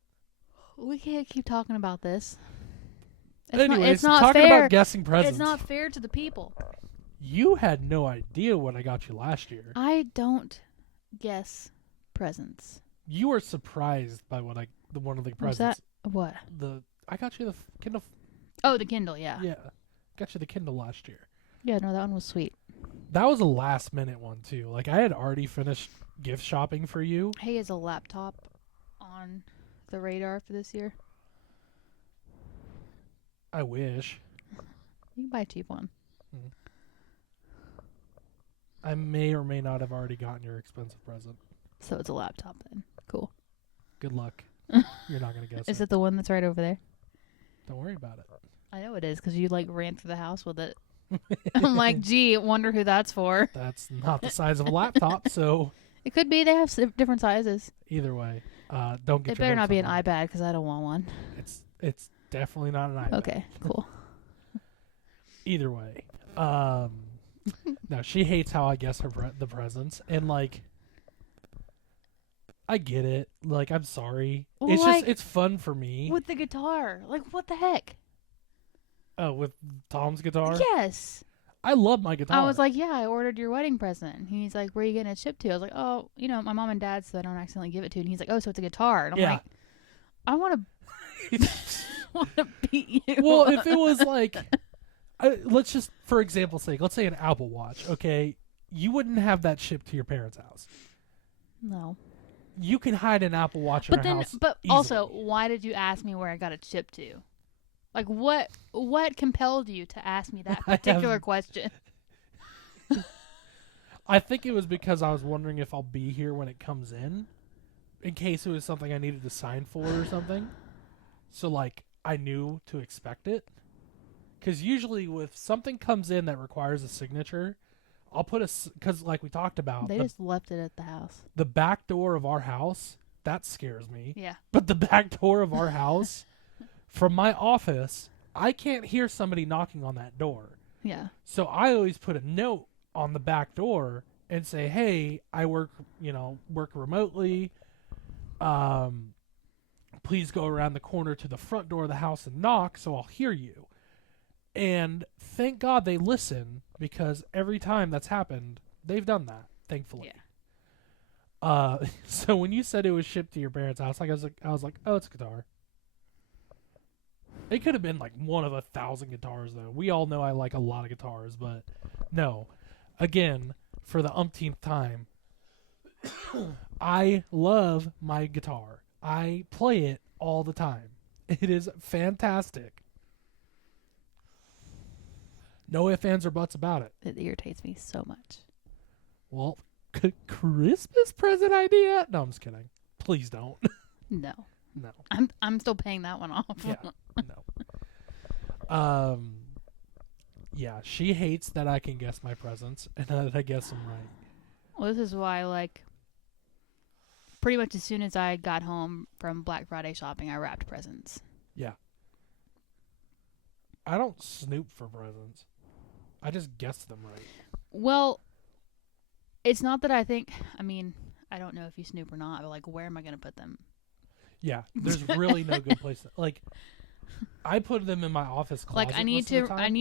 We can't keep talking about this. Anyways, it's not talking fair. about guessing presents. It's not fair to the people. You had no idea what I got you last year. I don't guess presents. You were surprised by what one of the What's presents. that? What? I got you the Kindle. Oh, the Kindle, yeah. Yeah, got you the Kindle last year. Yeah, no, that one was sweet. That was a last minute one too. Like I had already finished gift shopping for you. Hey, is a laptop on the radar for this year? I wish. You can buy a cheap one. I may or may not have already gotten your expensive present. So it's a laptop then. Cool. Good luck. You're not gonna guess Is it. it the one that's right over there? Don't worry about it. I know it is because you like ran through the house with it. I'm like, gee, wonder who that's for. That's not the size of a laptop, so It could be. They have different sizes. either way, don't get. It your better not hopes be an up. iPad because I don't want one. It's definitely not an iPad. Okay, cool. Either way, no, she hates how I guess the presents, and like, I get it. Like, I'm sorry. Well, It's like, just it's fun for me. With the guitar. Like, what the heck? Oh, with Tom's guitar. Yes. I love my guitar. I was like, yeah, I ordered your wedding present. And he's like, where are you getting it shipped to? I was like, oh, my mom and dad, so I don't accidentally give it to you. And he's like, oh, so it's a guitar. And I'm Yeah. like, I want to beat you. Well, if it was like, let's just, for example's sake, let's say an Apple Watch, okay? You wouldn't have that shipped to your parents' house. No. You can hide an Apple Watch in But our then, house but easily. also, why did you ask me where I got it shipped to? Like, what compelled you to ask me that particular question? I think it was because I was wondering if I'll be here when it comes in case it was something I needed to sign for or something. So, like, I knew to expect it. Because usually with something comes in that requires a signature, I'll put because like we talked about, They just left it at the house. the back door of our house, that scares me. Yeah. But the back door of our house, from my office, I can't hear somebody knocking on that door. Yeah. So I always put a note on the back door and say, hey, I work remotely. Please go around the corner to the front door of the house and knock so I'll hear you. And thank God they listen, because every time that's happened, they've done that, thankfully. Yeah. So when you said it was shipped to your parents' house, I was like, oh, it's a guitar. It could have been like one of 1,000 guitars, though. We all know I like a lot of guitars, but no. Again, for the umpteenth time, I love my guitar. I play it all the time. It is fantastic. No ifs, ands, or buts about it. It irritates me so much. Well, Christmas present idea? No, I'm just kidding. Please don't. No. No. I'm still paying that one off. Yeah. No. Yeah, she hates that I can guess my presents and that I guess them right. Well, this is why, like, pretty much as soon as I got home from Black Friday shopping, I wrapped presents. Yeah. I don't snoop for presents. I just guess them right. Well, it's not that I don't know if you snoop or not, but, like, where am I going to put them? Yeah, there's really no good place. Like, I put them in my office closet. Like, I need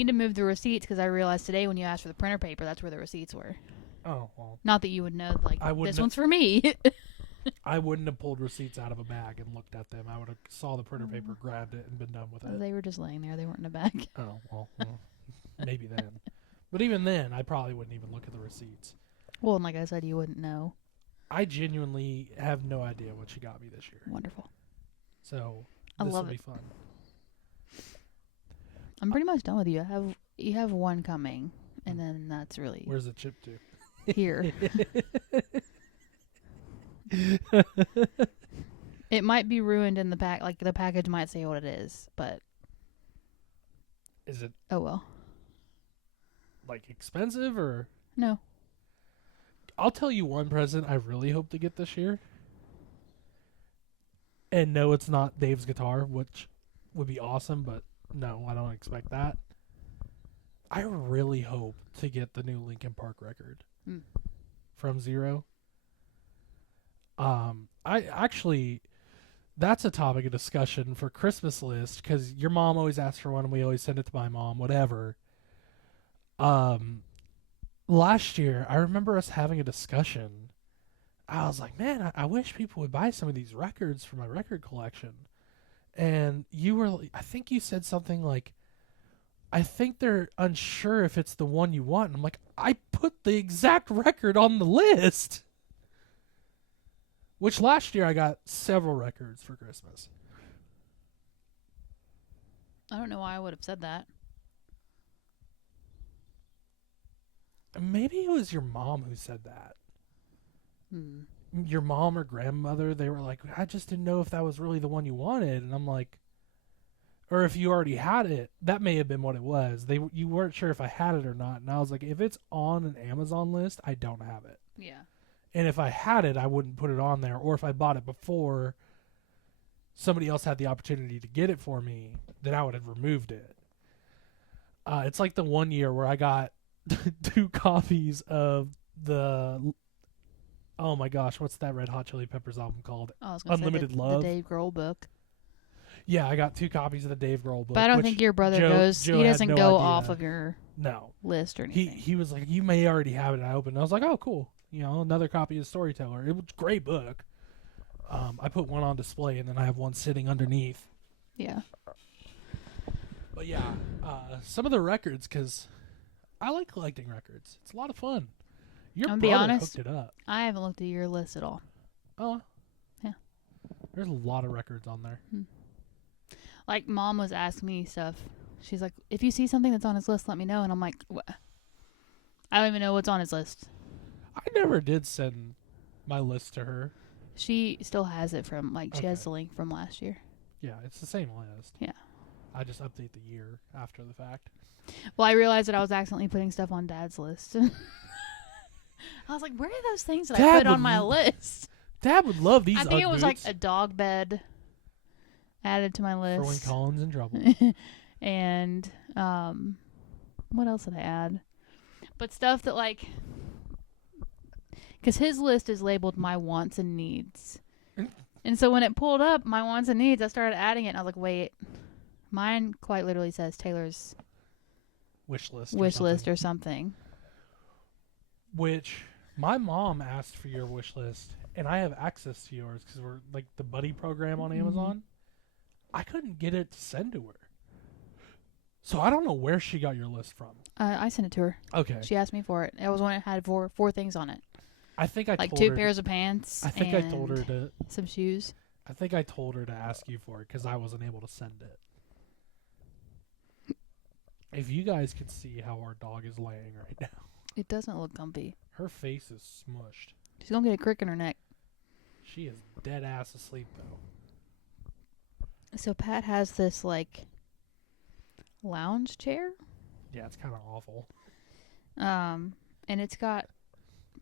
to move the receipts because I realized today when you asked for the printer paper, that's where the receipts were. Oh, well. Not that you would know, like, I wouldn't this one's for me. I wouldn't have pulled receipts out of a bag and looked at them. I would have saw the printer paper, grabbed it, and been done with it. They were just laying there. They weren't in a bag. Oh, well, maybe then. But even then, I probably wouldn't even look at the receipts. Well, and like I said, you wouldn't know. I genuinely have no idea what she got me this year. Wonderful. So, I this will love be it. fun. I'm pretty much done with you. You have one coming, and then that's really Where's the chip to? here. It might be ruined in the pack. Like, the package might say what it is, but Is it, oh well. like, expensive or... No. I'll tell you one present I really hope to get this year. And no, it's not Dave's guitar, which would be awesome, but no, I don't expect that. I really hope to get the new Linkin Park record from Zero. That's a topic of discussion for Christmas list, because your mom always asks for one and we always send it to my mom, whatever. last year, I remember us having a discussion. I was like, man, I wish people would buy some of these records for my record collection. And you were, I think you said something like, I think they're unsure if it's the one you want. And I'm like, I put the exact record on the list. Which last year I got several records for Christmas. I don't know why I would have said that. Maybe it was your mom who said that. Your mom or grandmother, they were like, I just didn't know if that was really the one you wanted. And I'm like, or if you already had it. That may have been what it was. You weren't sure if I had it or not. And I was like, if it's on an Amazon list, I don't have it. Yeah. And if I had it, I wouldn't put it on there. Or if I bought it before somebody else had the opportunity to get it for me, then I would have removed it. It's like the one year where I got 2 copies of the, oh my gosh, what's that Red Hot Chili Peppers album called? I was gonna Unlimited say Love. the Dave Grohl book. Yeah, I got 2 copies of the Dave Grohl book. But I don't think your brother goes. Joe He had doesn't no go idea. off of your list or anything. He was like, you may already have it. And I opened it. I was like, oh, cool. You know, another copy of Storyteller. It was a great book. I put one on display, and then I have one sitting underneath. Yeah. But yeah, some of the records, because I like collecting records. It's a lot of fun. Your I'm brother be honest, hooked it up. I haven't looked at your list at all. Oh. Yeah. There's a lot of records on there. Like, Mom was asking me stuff. She's like, if you see something that's on his list, let me know. And I'm like, what? I don't even know what's on his list. I never did send my list to her. She still has it from, like, she has the link from last year. Yeah, it's the same list. Yeah. I just update the year after the fact. Well, I realized that I was accidentally putting stuff on Dad's list. I was like, where are those things that I put on my list? Dad would love these. I think it was like boots a dog bed added to my list. for when Colin's in trouble. And what else did I add? But stuff that, like, because his list is labeled my wants and needs. And so when it pulled up my wants and needs, I started adding it, and I was like, wait, mine quite literally says Taylor's wish list or something. Which my mom asked for your wish list, and I have access to yours because we're like the buddy program on Amazon. I couldn't get it to send to her. So I don't know where she got your list from. I sent it to her. Okay. She asked me for it. It was when it had four things on it. I think I like told 2 her pairs of pants. I think and I told her to. some shoes. I think I told her to ask you for it because I wasn't able to send it. If you guys could see how our dog is laying right now, It doesn't look comfy. her face is smushed. She's gonna get a crick in her neck. She is dead ass asleep though. So Pat has this, like, lounge chair. Yeah, it's kind of awful. And it's got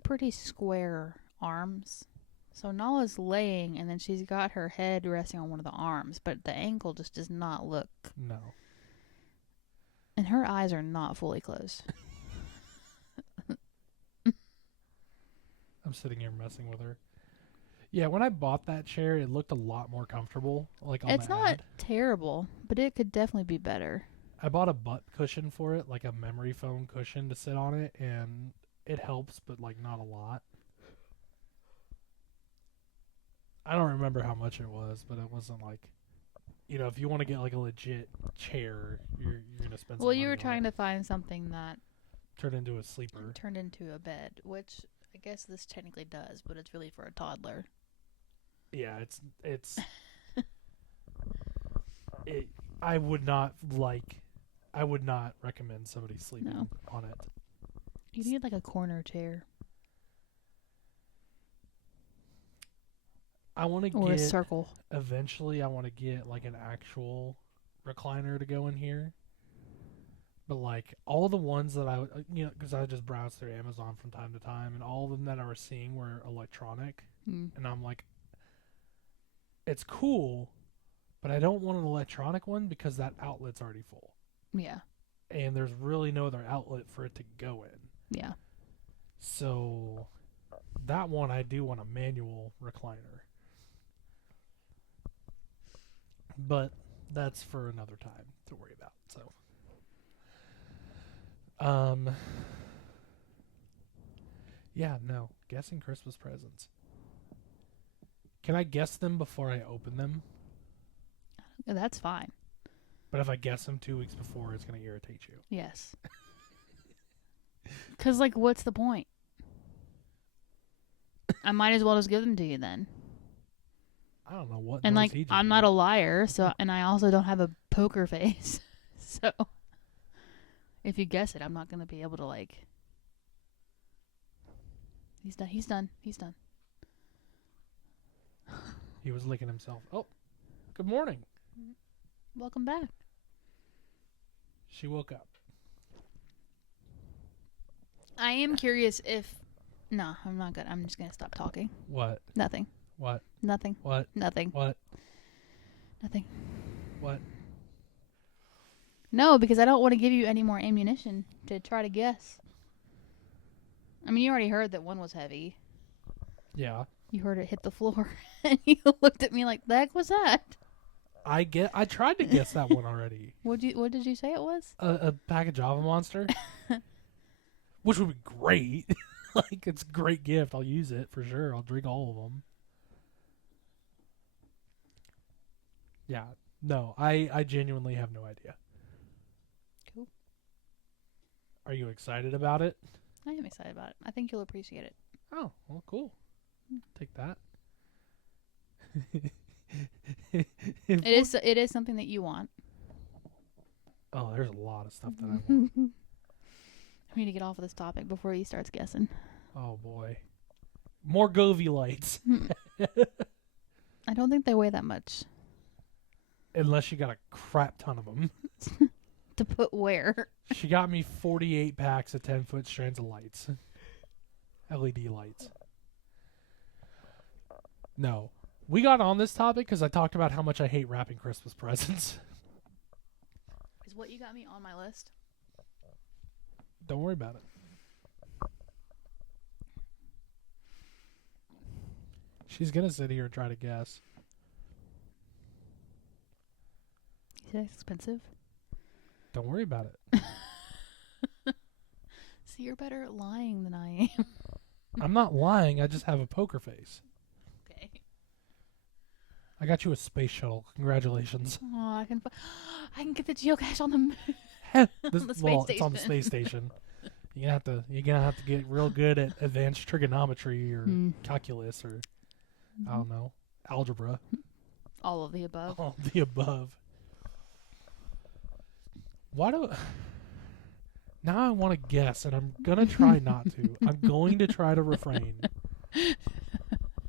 pretty square arms. So Nala's laying, and then she's got her head resting on one of the arms, but the ankle just does not look. No. And her eyes are not fully closed. I'm sitting here messing with her. Yeah, when I bought that chair, it looked a lot more comfortable. Like on It's the not ad. terrible, but it could definitely be better. I bought a butt cushion for it, like a memory foam cushion to sit on it, and it helps, but like not a lot. I don't remember how much it was, but it wasn't like, you know, if you want to get like a legit chair, you're gonna spend. Well, you were trying to find something that turn into a sleeper. turned into a bed, which I guess this technically does, but it's really for a toddler. Yeah, it's. I would not recommend somebody sleeping on it. You need like a corner chair I want to or get a circle. Eventually, I want to get like an actual recliner to go in here. But like all the ones that because I just browse through Amazon from time to time, and all of them that I was seeing were electronic, and I'm like, it's cool, but I don't want an electronic one because that outlet's already full. Yeah. And there's really no other outlet for it to go in. Yeah. So that one I do want a manual recliner. But that's for another time to worry about. So Yeah, no. Guessing Christmas presents. Can I guess them before I open them? That's fine. But if I guess them 2 weeks before, it's going to irritate you. Yes. Because, like, what's the point? I might as well just give them to you then. I don't know what. And, noise like, he just I'm not a made. liar, so and I also don't have a poker face. So, if you guess it, I'm not going to be able to, like... He's done. He's done. He's done. He was licking himself. Oh, good morning. Welcome back. She woke up. I am curious if... No, I'm not good. I'm just going to stop talking. What? Nothing. What? Nothing. What? Nothing. What? Nothing. What? No, because I don't want to give you any more ammunition to try to guess. I mean, you already heard that one was heavy. Yeah. You heard it hit the floor, and you looked at me like, "The heck was that?" I tried to guess that one already. What did you say it was? A pack of Java Monster, which would be great. Like, it's a great gift. I'll use it for sure. I'll drink all of them. Yeah. No, I genuinely have no idea. Cool. Are you excited about it? I am excited about it. I think you'll appreciate it. Oh, well, cool. Take that. It is something that you want. Oh, there's a lot of stuff that I want. We need to get off of this topic before he starts guessing. Oh, boy. More Govee lights. I don't think they weigh that much. Unless you got a crap ton of them. To put where? She got me 48 packs of 10-foot strands of lights. LED lights. No. We got on this topic because I talked about how much I hate wrapping Christmas presents. Is what you got me on my list? Don't worry about it. She's going to sit here and try to guess. Is it expensive? Don't worry about it. See, you're better at lying than I am. I'm not lying. I just have a poker face. Okay. I got you a space shuttle. Congratulations. Oh, I can get the geocache on the moon. This, the space well, it's on the station. space station. You're gonna have to get real good at advanced trigonometry or calculus or I don't know, algebra. All of the above. All of the above. Why do? Now I want to guess, and I'm gonna try not to. I'm going to try to refrain.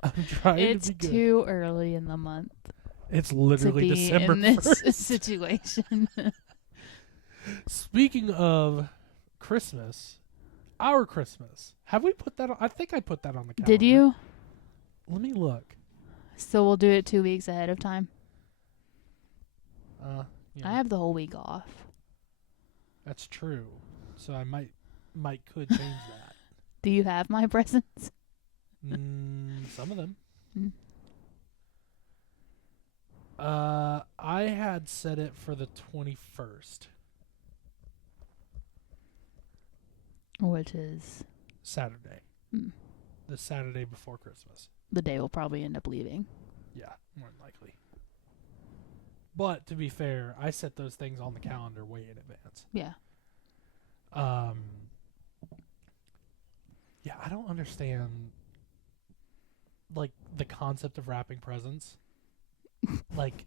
I'm trying It's to be good. too early in the month It's to literally be December in this 1st. situation. Speaking of Christmas, our Christmas. Have we put that on? I think I put that on the calendar. Did you? Let me look. So we'll do it 2 weeks ahead of time. Yeah, I have the whole week off. that's true. So I might could change that. Do you have my presents? Some of them. Mm. I had set it for the 21st, Which is Saturday. Mm. The Saturday before Christmas. the day we'll probably end up leaving. Yeah, more than likely. But to be fair, I set those things on the calendar way in advance. Yeah. Yeah, I don't understand like the concept of wrapping presents. like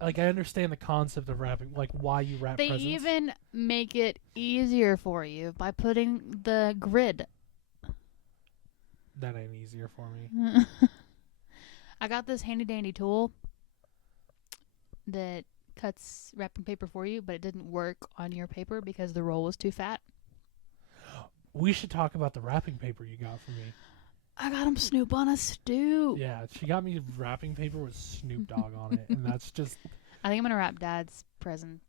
I understand the concept of wrapping, like why you wrap They presents. even make it easier for you by putting the grid. That ain't easier for me. I got this handy dandy tool that cuts wrapping paper for you, but it didn't work on your paper because the roll was too fat. We should talk about the wrapping paper you got for me. I got him Snoop on a stoop. Yeah, she got me wrapping paper with Snoop Dogg on it, and that's just I think I'm gonna wrap Dad's present,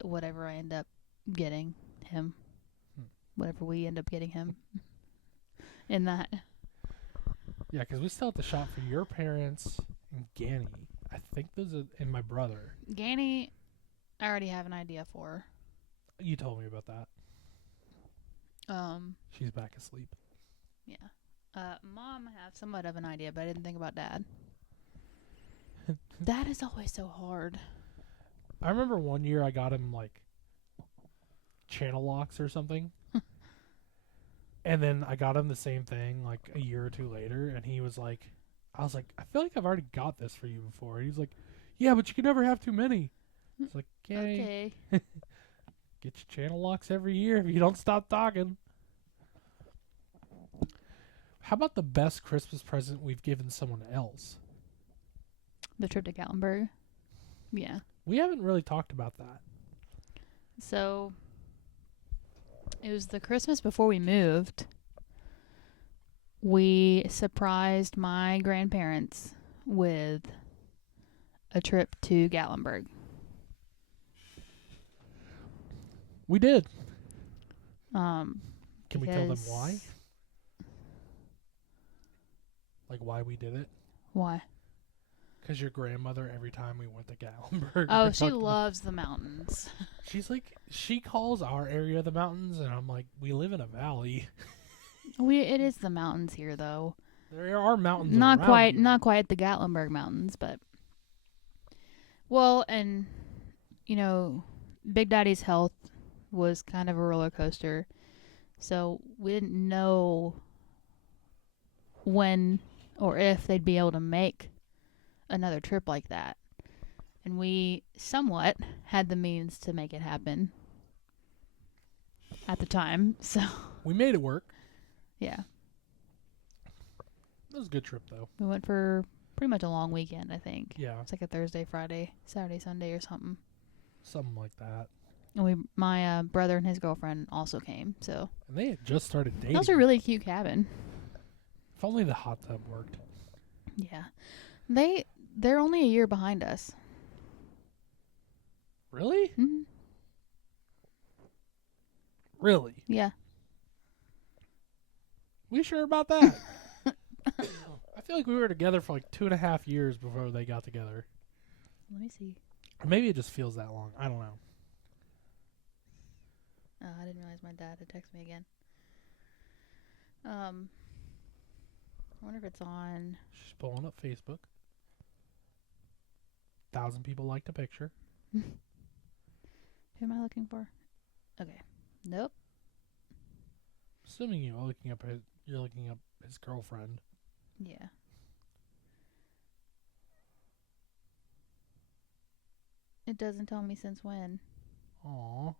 whatever I end up getting him, whatever we end up getting him. In that, yeah, because we still have to shop for your parents and Ganny. I think those are, and my brother. Ganny, I already have an idea for. You told me about that. She's back asleep. Yeah, Mom, I have somewhat of an idea, but I didn't think about Dad. Dad is always so hard. I remember one year I got him like channel locks or something. And then I got him the same thing like a year or two later, and he was like, I was like, I feel like I've already got this for you before. And he's like, yeah, but you can never have too many. It's like, okay. Get your channel locks every year if you don't stop talking. How about the best Christmas present we've given someone else? The trip to Gatlinburg. Yeah. We haven't really talked about that. So, it was the Christmas before we moved. We surprised my grandparents with a trip to Gatlinburg. We did. Can we tell them why? Like why we did it? Why? Because your grandmother, every time we went to Gatlinburg. Oh, she loves the mountains. She's like, she calls our area the mountains, and I'm like, we live in a valley. It is the mountains here, though. There are mountains. Not quite here. The Gatlinburg Mountains, but well, and you know, Big Daddy's health was kind of a roller coaster, so we didn't know when or if they'd be able to make another trip like that, and we somewhat had the means to make it happen at the time, so we made it work. Yeah. It was a good trip, though. We went for pretty much a long weekend, I think. Yeah. It's like a Thursday, Friday, Saturday, Sunday or something. Something like that. And my brother and his girlfriend also came, so. And they had just started dating. That was a really cute cabin. If only the hot tub worked. Yeah. They're only a year behind us. Really? Mm-hmm. Really? Yeah. We sure about that? I feel like we were together for like 2.5 years before they got together. Let me see. Or maybe it just feels that long. I don't know. Oh, I didn't realize my dad had texted me again. I wonder if it's on. She's pulling up Facebook. 1,000 people liked a picture. Who am I looking for? Okay. Nope. Assuming you're looking up his girlfriend. Yeah. It doesn't tell me since when. Aww.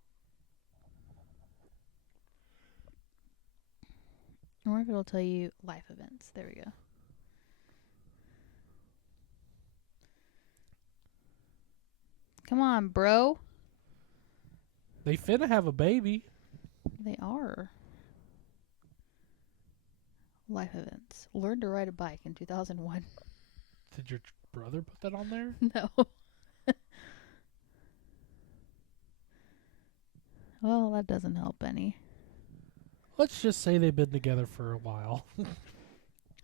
I wonder if it'll tell you life events. There we go. Come on, bro. They finna have a baby. They are. Life events. Learned to ride a bike in 2001. Did your brother put that on there? No. Well, that doesn't help any. Let's just say they've been together for a while.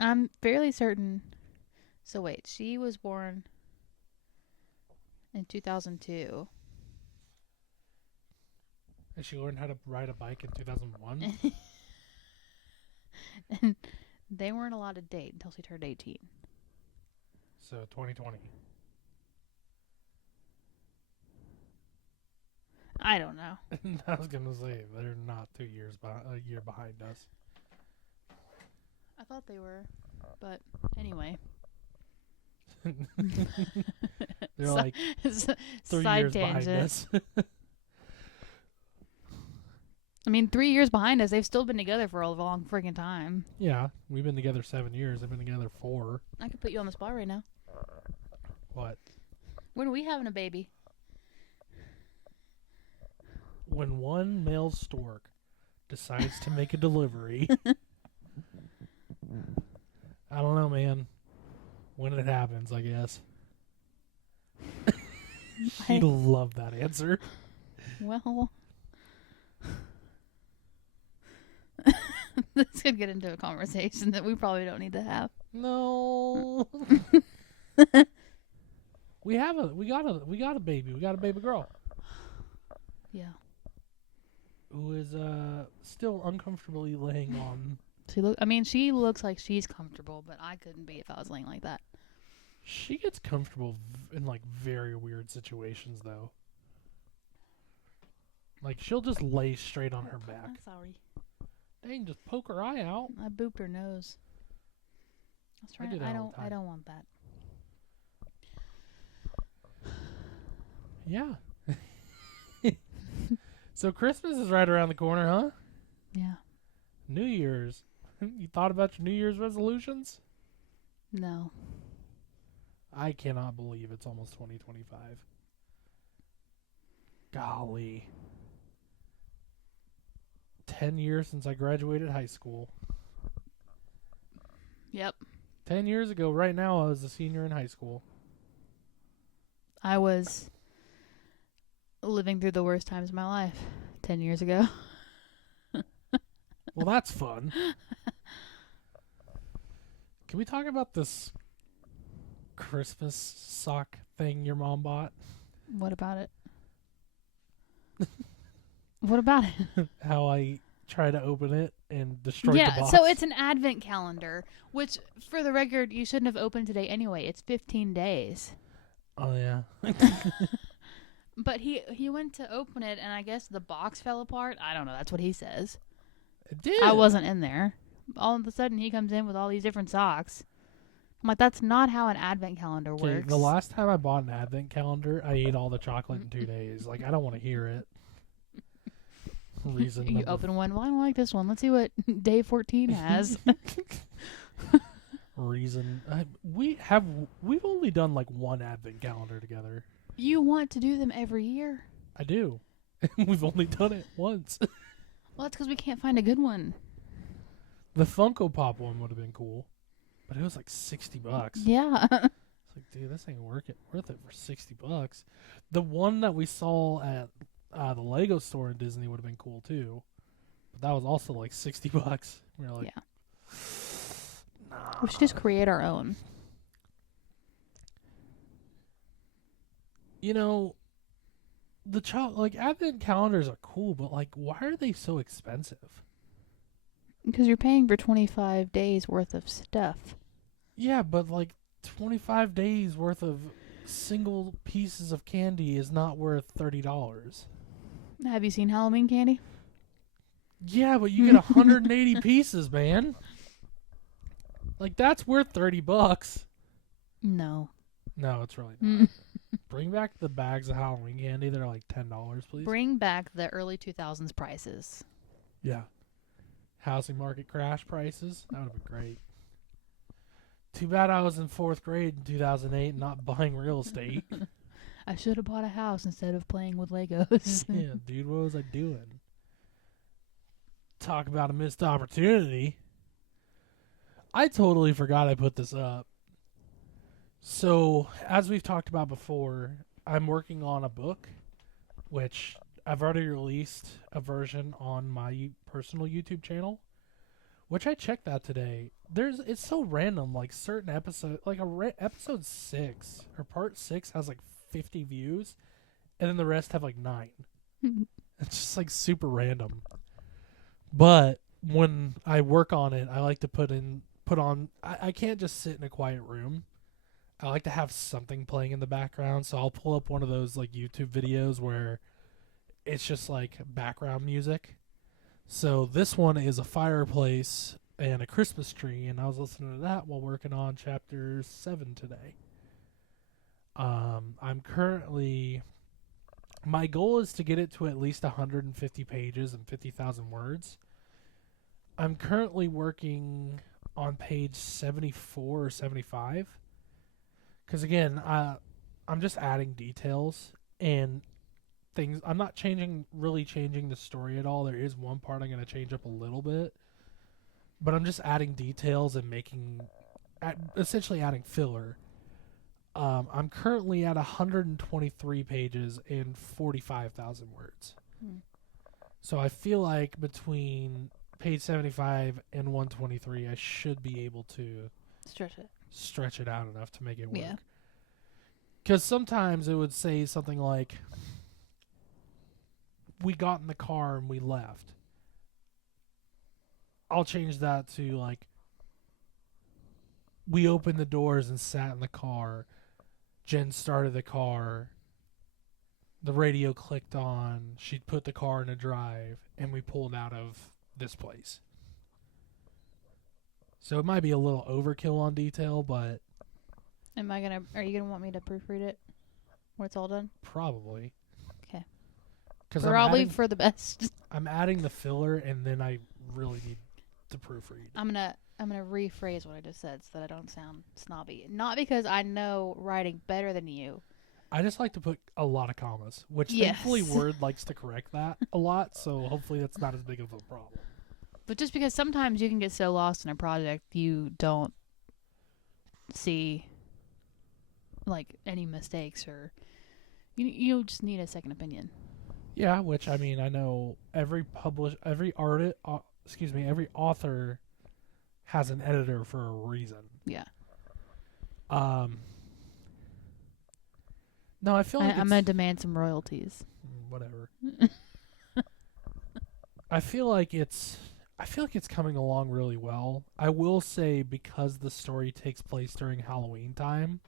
I'm fairly certain. So wait, she was born in 2002. And she learned how to ride a bike in 2001? And they weren't allowed to date until she turned 18. So 2020. I don't know. I was gonna say they're not 2 years a year behind us. I thought they were, but anyway. They're like 3 years behind us. I mean, 3 years behind us. They've still been together for a long freaking time. Yeah, we've been together 7 years. They've been together 4. I could put you on the spot right now. What? When are we having a baby? When one male stork decides to make a delivery. I don't know, man. When it happens, I guess. She'd love that answer. Well, this could get into a conversation that we probably don't need to have. No. We got a baby. We got a baby girl. Yeah. Who is still uncomfortably laying on She looks like she's comfortable, but I couldn't be if I was laying like that. She gets comfortable in like very weird situations though. Like she'll just lay straight on her back. I'm sorry. Dang, just poke her eye out. I booped her nose. I do that all the time. I don't want that. Yeah. So Christmas is right around the corner, huh? Yeah. New Year's. You thought about your New Year's resolutions? No. I cannot believe it's almost 2025. Golly. 10 years since I graduated high school. Yep. 10 years ago, right now, I was a senior in high school. I was living through the worst times of my life 10 years ago. Well, that's fun. Can we talk about this Christmas sock thing your mom bought? What about it? What about it? How I tried to open it and destroyed the box. So it's an advent calendar, which, for the record, you shouldn't have opened today anyway. It's 15 days. Oh, yeah. But he went to open it, and I guess the box fell apart. I don't know. That's what he says. It did. I wasn't in there. All of a sudden, he comes in with all these different socks. I'm like, that's not how an advent calendar works. The last time I bought an advent calendar, I ate all the chocolate in 2 days. Like, I don't want to hear it. You open one. Well, I don't like this one. Let's see what day 14 has. We've only done like one advent calendar together. You want to do them every year? I do. We've only done it once. Well, that's because we can't find a good one. The Funko Pop one would have been cool, but it was like $60. Yeah. It's like, dude, this ain't worth it for $60. The one that we saw at the Lego store in Disney would have been cool too, but that was also like $60. We were like, yeah. Nah. We should just create our own. You know, advent calendars are cool, but like, why are they so expensive? Because you're paying for 25 days worth of stuff. Yeah, but like 25 days worth of single pieces of candy is not worth $30. Have you seen Halloween candy? Yeah, but you get 180 pieces, man. Like, that's worth $30. No. No, it's really not. Bring back the bags of Halloween candy that are like $10, please. Bring back the early 2000s prices. Yeah. Housing market crash prices. That would have been great. Too bad I was in 4th grade in 2008 and not buying real estate. I should have bought a house instead of playing with Legos. Yeah, dude, what was I doing? Talk about a missed opportunity. I totally forgot I put this up. So, as we've talked about before, I'm working on a book, which I've already released a version on my personal YouTube channel, which I checked out today. It's so random, like certain episodes, like episode 6 or part 6 has like 50 views, and then the rest have like 9. It's just like super random. But when I work on it, I like to put on. I can't just sit in a quiet room. I like to have something playing in the background, so I'll pull up one of those like YouTube videos where it's just like background music. So this one is a fireplace and a Christmas tree, and I was listening to that while working on chapter 7 today. I'm currently, my goal is to get it to at least 150 pages and 50,000 words. I'm currently working on page 74 or 75. Because again, I'm just adding details and things. I'm not really changing the story at all. There is one part I'm going to change up a little bit. But I'm just adding details and essentially adding filler. I'm currently at 123 pages and 45,000 words. So I feel like between page 75 and 123, I should be able to stretch it out enough to make it work. Yeah. Because sometimes it would say something like, we got in the car and we left. I'll change that to like, we opened the doors and sat in the car. Jen started the car. The radio clicked on. She'd put the car in a drive, and we pulled out of this place. So it might be a little overkill on detail, but Are you gonna want me to proofread it when it's all done? probably. Okay. Because Probably for the best. I'm adding the filler, and then I really need to proofread. I'm gonna rephrase what I just said so that I don't sound snobby. Not because I know writing better than you. I just like to put a lot of commas, which Yes. thankfully Word likes to correct that a lot, so hopefully that's not as big of a problem. But just because sometimes you can get so lost in a project you don't see like any mistakes, or you just need a second opinion. Yeah, which I mean, I know every author has an editor for a reason. Yeah. No, I feel like I'm gonna demand some royalties. Whatever. I feel like it's coming along really well. I will say, because the story takes place during Halloween time,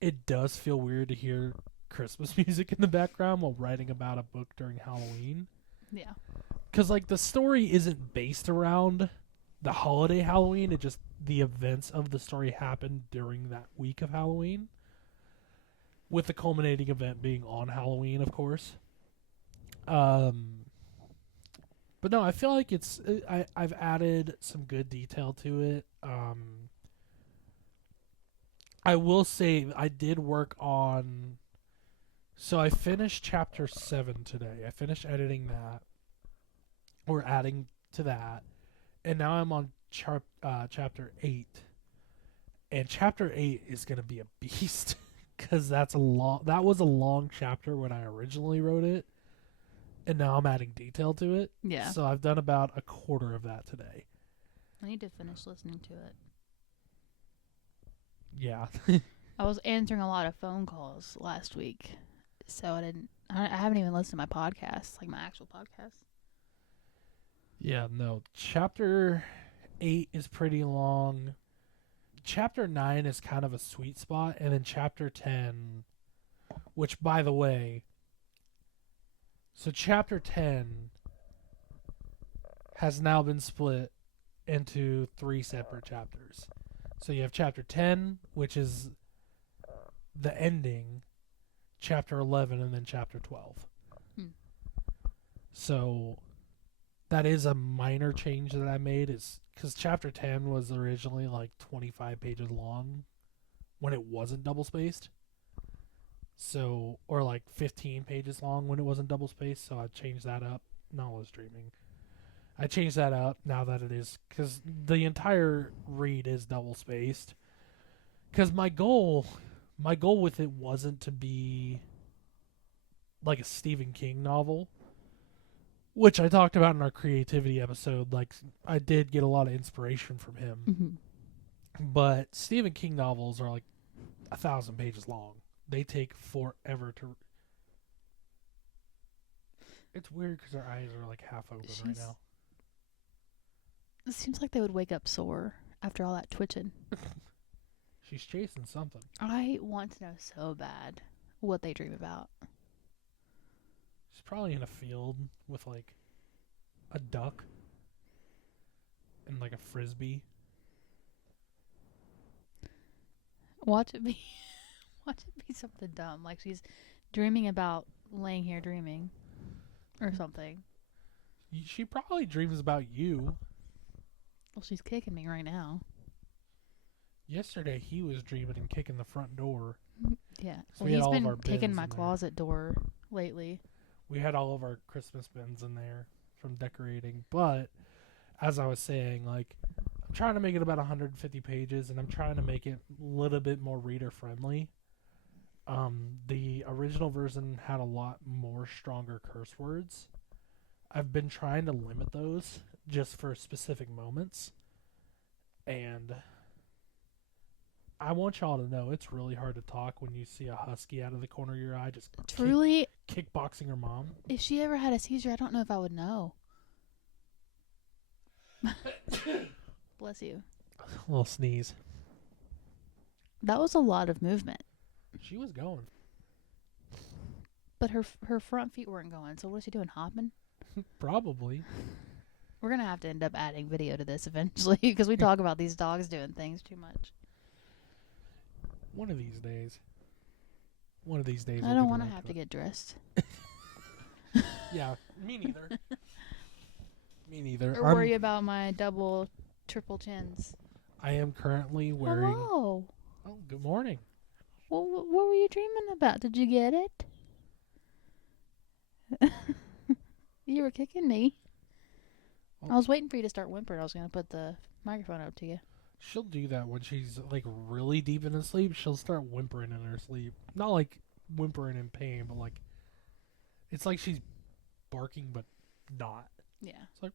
it does feel weird to hear Christmas music in the background while writing about a book during Halloween. Yeah. Because, like, the story isn't based around the holiday Halloween. It just, the events of the story happen during that week of Halloween. With the culminating event being on Halloween, of course. But no, I feel like I've added some good detail to it. I will say I did work on... So I finished chapter 7 today. I finished editing that. We're adding to that. And now I'm on chapter 8. And chapter 8 is going to be a beast. Because that was a long chapter when I originally wrote it. And now I'm adding detail to it. Yeah. So I've done about a quarter of that today. I need to finish listening to it. Yeah. I was answering a lot of phone calls last week, so I haven't even listened to my podcast, like my actual podcast. Yeah, no. Chapter 8 is pretty long. Chapter 9 is kind of a sweet spot, and then chapter 10, which, by the way, so chapter 10 has now been split into 3 separate chapters. So you have chapter 10, which is the ending, chapter 11, and then chapter 12. So that is a minor change that I made, is because chapter 10 was originally like 25 pages long when it wasn't double spaced. So, or like 15 pages long when it wasn't double spaced. So I changed that up. Knowledge dreaming. I changed that up now that it is, because the entire read is double spaced. Because my goal with it wasn't to be like a Stephen King novel, which I talked about in our creativity episode. Like, I did get a lot of inspiration from him. Mm-hmm. But Stephen King novels are like 1,000 pages long. They take forever to... It's weird because our eyes are like half open right now. It seems like they would wake up sore after all that twitching. She's chasing something. I want to know so bad what they dream about. She's probably in a field with like a duck and like a frisbee. Watch it be something dumb. Like she's dreaming about laying here dreaming or something. She probably dreams about you. Well, she's kicking me right now. Yesterday he was dreaming and kicking the front door. Yeah. So Well, he's been kicking my closet door lately. We had all of our Christmas bins in there from decorating. But as I was saying, like, I'm trying to make it about 150 pages, and I'm trying to make it a little bit more reader friendly. The original version had a lot more stronger curse words. I've been trying to limit those just for specific moments. And I want y'all to know it's really hard to talk when you see a husky out of the corner of your eye just Truly, kickboxing her mom. if she ever had a seizure, I don't know if I would know. Bless you. A little sneeze. That was a lot of movement. She was going. But her front feet weren't going. So what is she doing? Hopping? Probably. We're gonna have to end up adding video to this eventually because we talk about these dogs doing things too much. One of these days. One of these days. I don't want to have to get dressed. Yeah, me neither. Me neither. Or worry about my double, triple chins. I am currently wearing. Hello. Oh, good morning. What were you dreaming about? Did you get it? You were kicking me. Oh. I was waiting for you to start whimpering. I was going to put the microphone up to you. She'll do that when she's like really deep in her sleep. She'll start whimpering in her sleep. Not like whimpering in pain, but like it's like she's barking, but not. Yeah. It's like.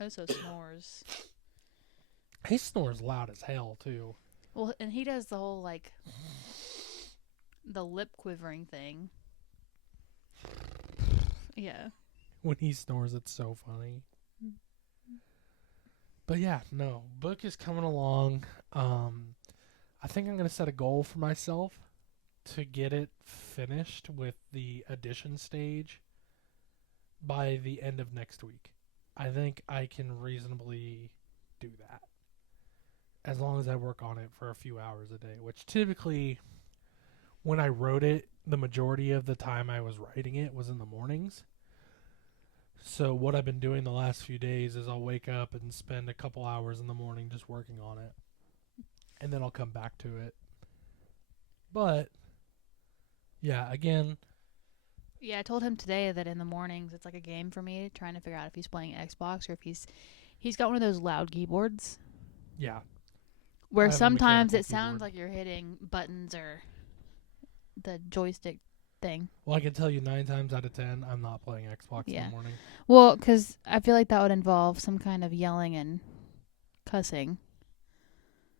Also snores. He snores loud as hell too. Well, and he does the whole like the lip quivering thing. Yeah. When he snores, it's so funny. But yeah, no. Book is coming along. I think I'm going to set a goal for myself to get it finished with the addition stage by the end of next week. I think I can reasonably do that. As long as I work on it for a few hours a day, which typically, when I wrote it, the majority of the time I was writing it was in the mornings. So what I've been doing the last few days is I'll wake up and spend a couple hours in the morning just working on it. And then I'll come back to it. But, yeah, again. Yeah, I told him today that in the mornings it's like a game for me, trying to figure out if he's playing Xbox or if he's got one of those loud keyboards. Yeah. Where sometimes it sounds like you're hitting buttons or the joystick thing. Well, I can tell you 9 times out of 10, I'm not playing Xbox in the morning. Well, because I feel like that would involve some kind of yelling and cussing.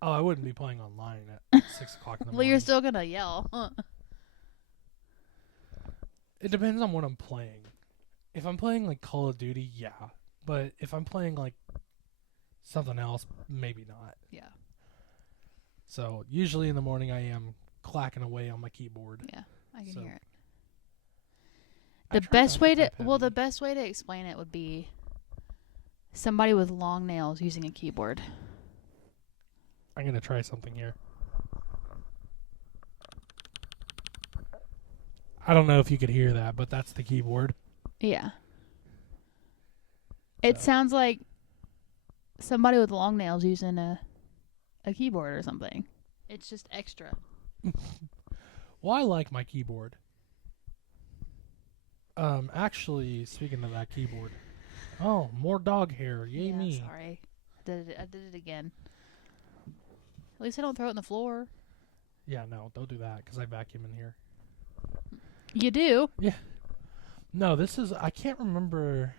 Oh, I wouldn't be playing online at 6 o'clock in the morning. Well, you're still going to yell. It depends on what I'm playing. If I'm playing, like, Call of Duty, yeah. But if I'm playing, like, something else, maybe not. Yeah. So, usually in the morning, I am clacking away on my keyboard. Yeah, I can hear it. The best way to explain it would be somebody with long nails using a keyboard. I'm going to try something here. I don't know if you could hear that, but that's the keyboard. Yeah. It sounds like somebody with long nails using a keyboard or something. It's just extra. Well, I like my keyboard. Actually, speaking of that keyboard. Oh, more dog hair. Yay me. Sorry. I did it again. At least I don't throw it on the floor. Yeah, no, don't do that because I vacuum in here. You do? Yeah. No, this is, I can't remember.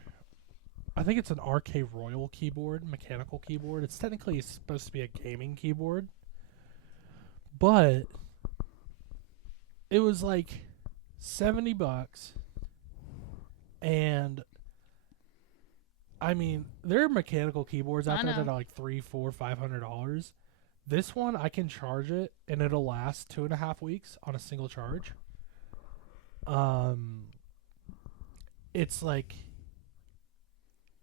I think it's an RK Royal keyboard, mechanical keyboard. It's technically supposed to be a gaming keyboard. But it was like $70. And I mean, there are mechanical keyboards out there that are like $300, $400, $500. This one, I can charge it and it'll last 2.5 weeks on a single charge. It's like,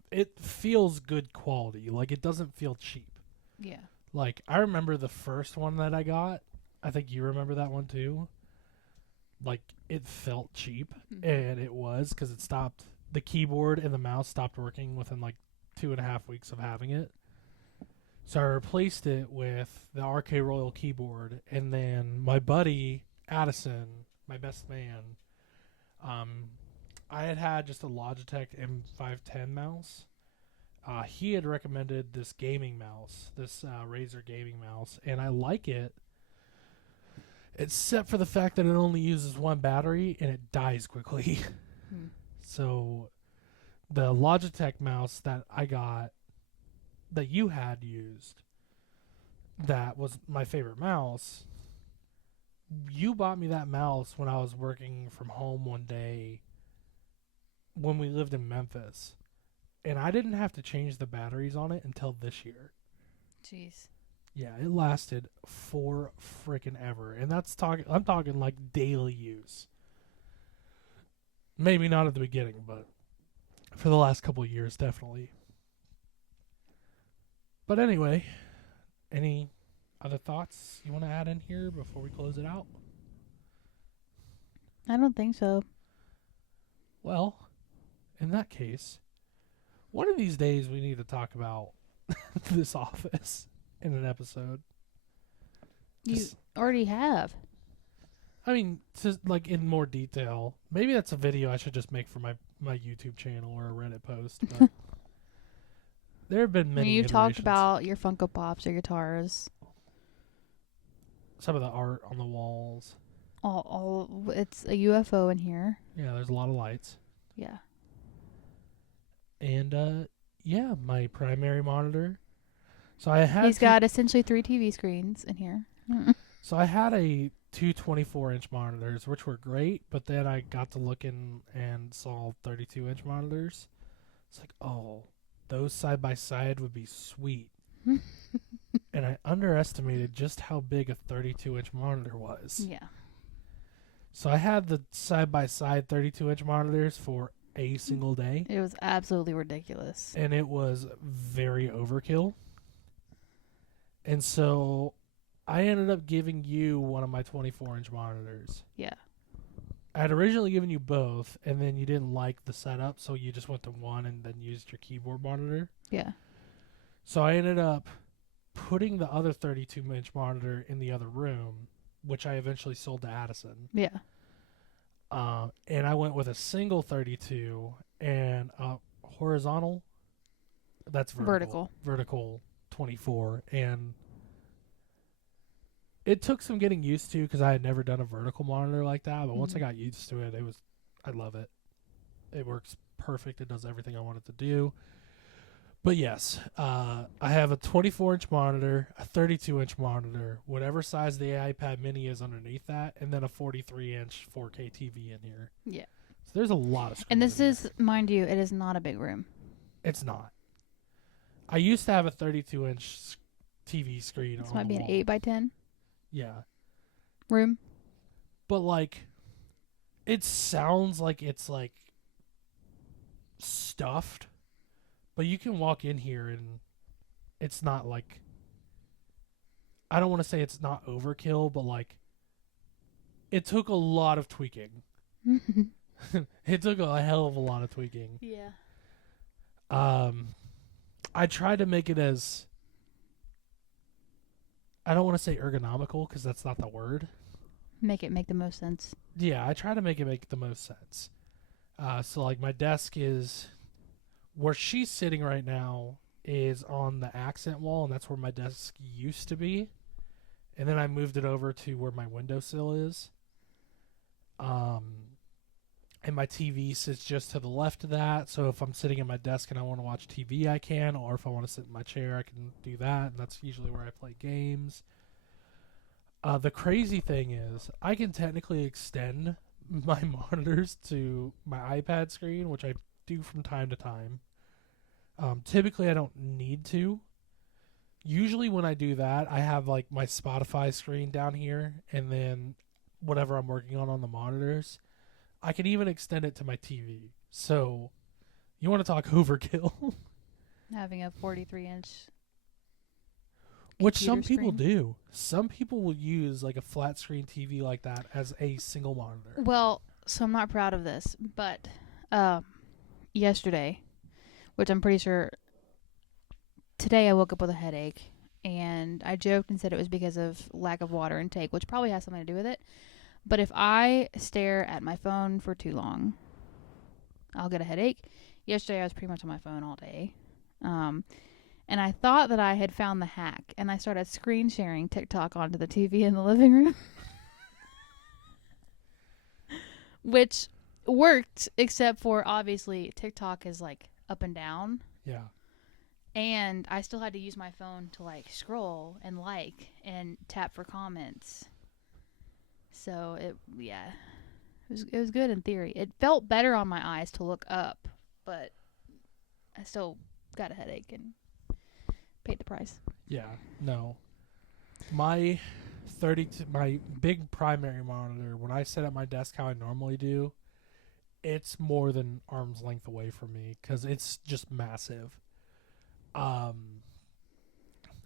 it feels good quality. Like, it doesn't feel cheap. Yeah. Like, I remember the first one that I got. I think you remember that one too. Like, it felt cheap, and it was, because it stopped, the keyboard and the mouse stopped working within like 2.5 weeks of having it. So I replaced it with the RK Royal keyboard, and then my buddy Addison, my best man, I had just a Logitech M510 mouse. He had recommended this gaming mouse, this Razer gaming mouse, and I like it, except for the fact that it only uses one battery and it dies quickly. So the Logitech mouse that I got, that you had used, that was my favorite mouse. You bought me that mouse when I was working from home one day when we lived in Memphis. and I didn't have to change the batteries on it until this year. Jeez. Yeah, it lasted for freaking ever, and I'm talking like daily use. Maybe not at the beginning, but for the last couple of years, definitely. But anyway, any other thoughts you want to add in here before we close it out? I don't think so. Well, in that case, one of these days we need to talk about this office in an episode. You Just, already have. I mean, just like in more detail. Maybe that's a video I should just make for my YouTube channel or a Reddit post. But there have been many. You've talked iterations. about your Funko Pops, your guitars. Some of the art on the walls. It's a UFO in here. Yeah, there's a lot of lights. Yeah. And yeah, my primary monitor. So I had He's got essentially 3 TV screens in here. So I had two 24-inch monitors, which were great, but then I got to looking and saw 32-inch monitors. It's like, oh, those side by side would be sweet. And I underestimated just how big a 32-inch monitor was. Yeah. So I had the side by side 32-inch monitors for a single day. It was absolutely ridiculous. And it was very overkill. And so I ended up giving you one of my 24-inch monitors. Yeah. I had originally given you both, and then you didn't like the setup, so you just went to one and then used your keyboard monitor. Yeah. So I ended up putting the other 32-inch monitor in the other room, which I eventually sold to Addison. Yeah. And I went with a single 32 and a horizontal. That's vertical. Vertical 24. And it took some getting used to because I had never done a vertical monitor like that. But once I got used to it, I love it. It works perfect. It does everything I want it to do. But yes, I have a 24-inch monitor, a 32-inch monitor, whatever size the iPad mini is underneath that, and then a 43-inch 4K TV in here. Yeah. So there's a lot of screens. And this is, mind you, it is not a big room. It's not. I used to have a 32-inch TV screen. This on might the be an wall. 8x10 Yeah. room. But like, it sounds like it's like stuffed. But you can walk in here and it's not like, I don't want to say it's not overkill, but like, it took a lot of tweaking. It took a hell of a lot of tweaking. Yeah. I tried to make it as, I don't want to say ergonomical because that's not the word. Make the most sense. Yeah, I try to make it make the most sense. So like my desk is, where she's sitting right now is on the accent wall, and that's where my desk used to be. And then I moved it over to where my windowsill is. And my TV sits just to the left of that. So if I'm sitting at my desk and I want to watch TV, I can. Or if I want to sit in my chair, I can do that. And that's usually where I play games. The crazy thing is, I can technically extend my monitors to my iPad screen, which I do from time to time. Typically, I don't need to. Usually when I do that, I have like my Spotify screen down here, and then whatever I'm working on the monitors. I can even extend it to my TV. So, you want to talk overkill? Having a 43-inch. Which some people screen. do. Some people will use like a flat screen TV like that as a single monitor. Well, so I'm not proud of this, but yesterday, which I'm pretty sure today I woke up with a headache, and I joked and said it was because of lack of water intake, which probably has something to do with it. But if I stare at my phone for too long, I'll get a headache. Yesterday I was pretty much on my phone all day. And I thought that I had found the hack, and I started screen sharing TikTok onto the TV in the living room. Which worked, except for obviously TikTok is like up and down. Yeah. And I still had to use my phone to like scroll and like and tap for comments. So it was good in theory. It felt better on my eyes to look up, but I still got a headache and paid the price. Yeah, no. My my big primary monitor, when I sit at my desk how I normally do, it's more than arm's length away from me because it's just massive. I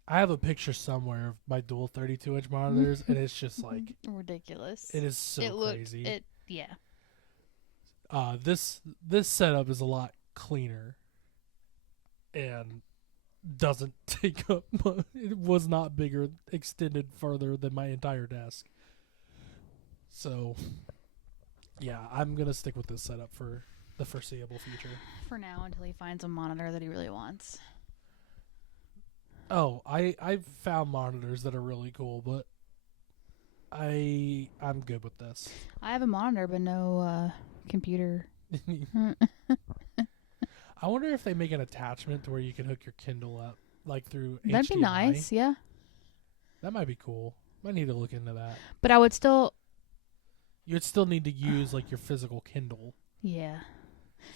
have a picture somewhere of my dual 32-inch monitors, and it's just like ridiculous. it is so crazy. Yeah. This setup is a lot cleaner, and doesn't take up. It was not bigger, extended further than my entire desk. So, yeah, I'm gonna stick with this setup for the foreseeable future. For now, until he finds a monitor that he really wants. Oh, I've found monitors that are really cool, but I'm good with this. I have a monitor, but no computer. I wonder if they make an attachment to where you can hook your Kindle up, like through That'd HDMI. be nice, yeah. That might be cool. Might need to look into that. But I would still... You'd still need to use, like, your physical Kindle. Yeah.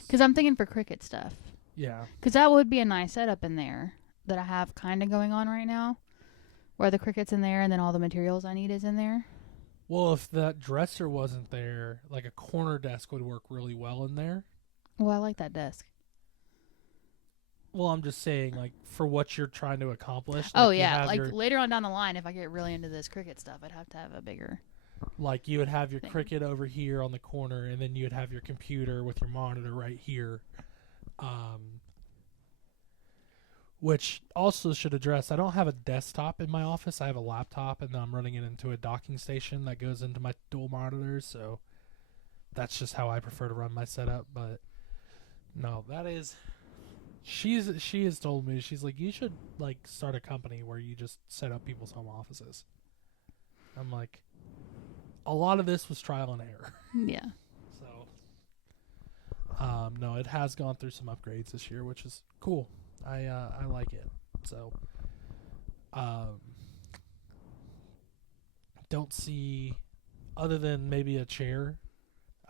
Because I'm thinking for Cricut stuff. Yeah. Because that would be a nice setup in there that I have kind of going on right now, where the Cricut's in there and then all the materials I need is in there. Well, if that dresser wasn't there, like a corner desk would work really well in there. Well, I like that desk. Well, I'm just saying, like, for what you're trying to accomplish. Oh, yeah. Like, later on down the line, if I get really into this Cricut stuff, I'd have to have a bigger... Like, you would have your thing. Cricut over here on the corner, and then you would have your computer with your monitor right here. Which also should address, I don't have a desktop in my office. I have a laptop, and then I'm running it into a docking station that goes into my dual monitors, so that's just how I prefer to run my setup. But no, that is... She has told me, she's like, you should, like, start a company where you just set up people's home offices. I'm like, a lot of this was trial and error. Yeah. So, no, it has gone through some upgrades this year, which is cool. I like it. So, don't see, other than maybe a chair,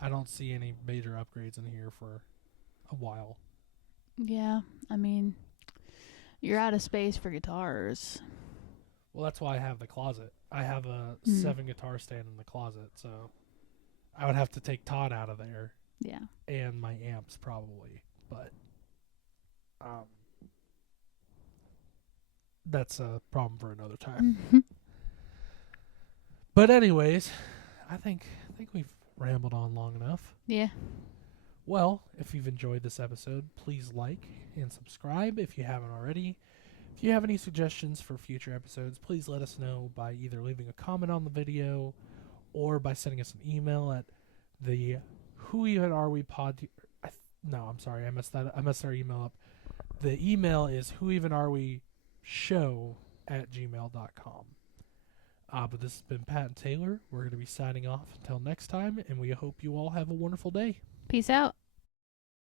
I don't see any major upgrades in here for a while. Yeah. I mean, you're out of space for guitars. Well, that's why I have the closet. I have a 7 guitar stand in the closet, so I would have to take Todd out of there. Yeah. And my amps probably, but that's a problem for another time. But anyways, I think we've rambled on long enough. Yeah. Well, if you've enjoyed this episode, please like and subscribe if you haven't already. If you have any suggestions for future episodes, please let us know by either leaving a comment on the video or by sending us an email at the Who Even Are We Pod. No, I'm sorry, I messed our email up. The email is whoevenarewe@gmail.com. But this has been Pat and Taylor. We're going to be signing off until next time, and we hope you all have a wonderful day. Peace out.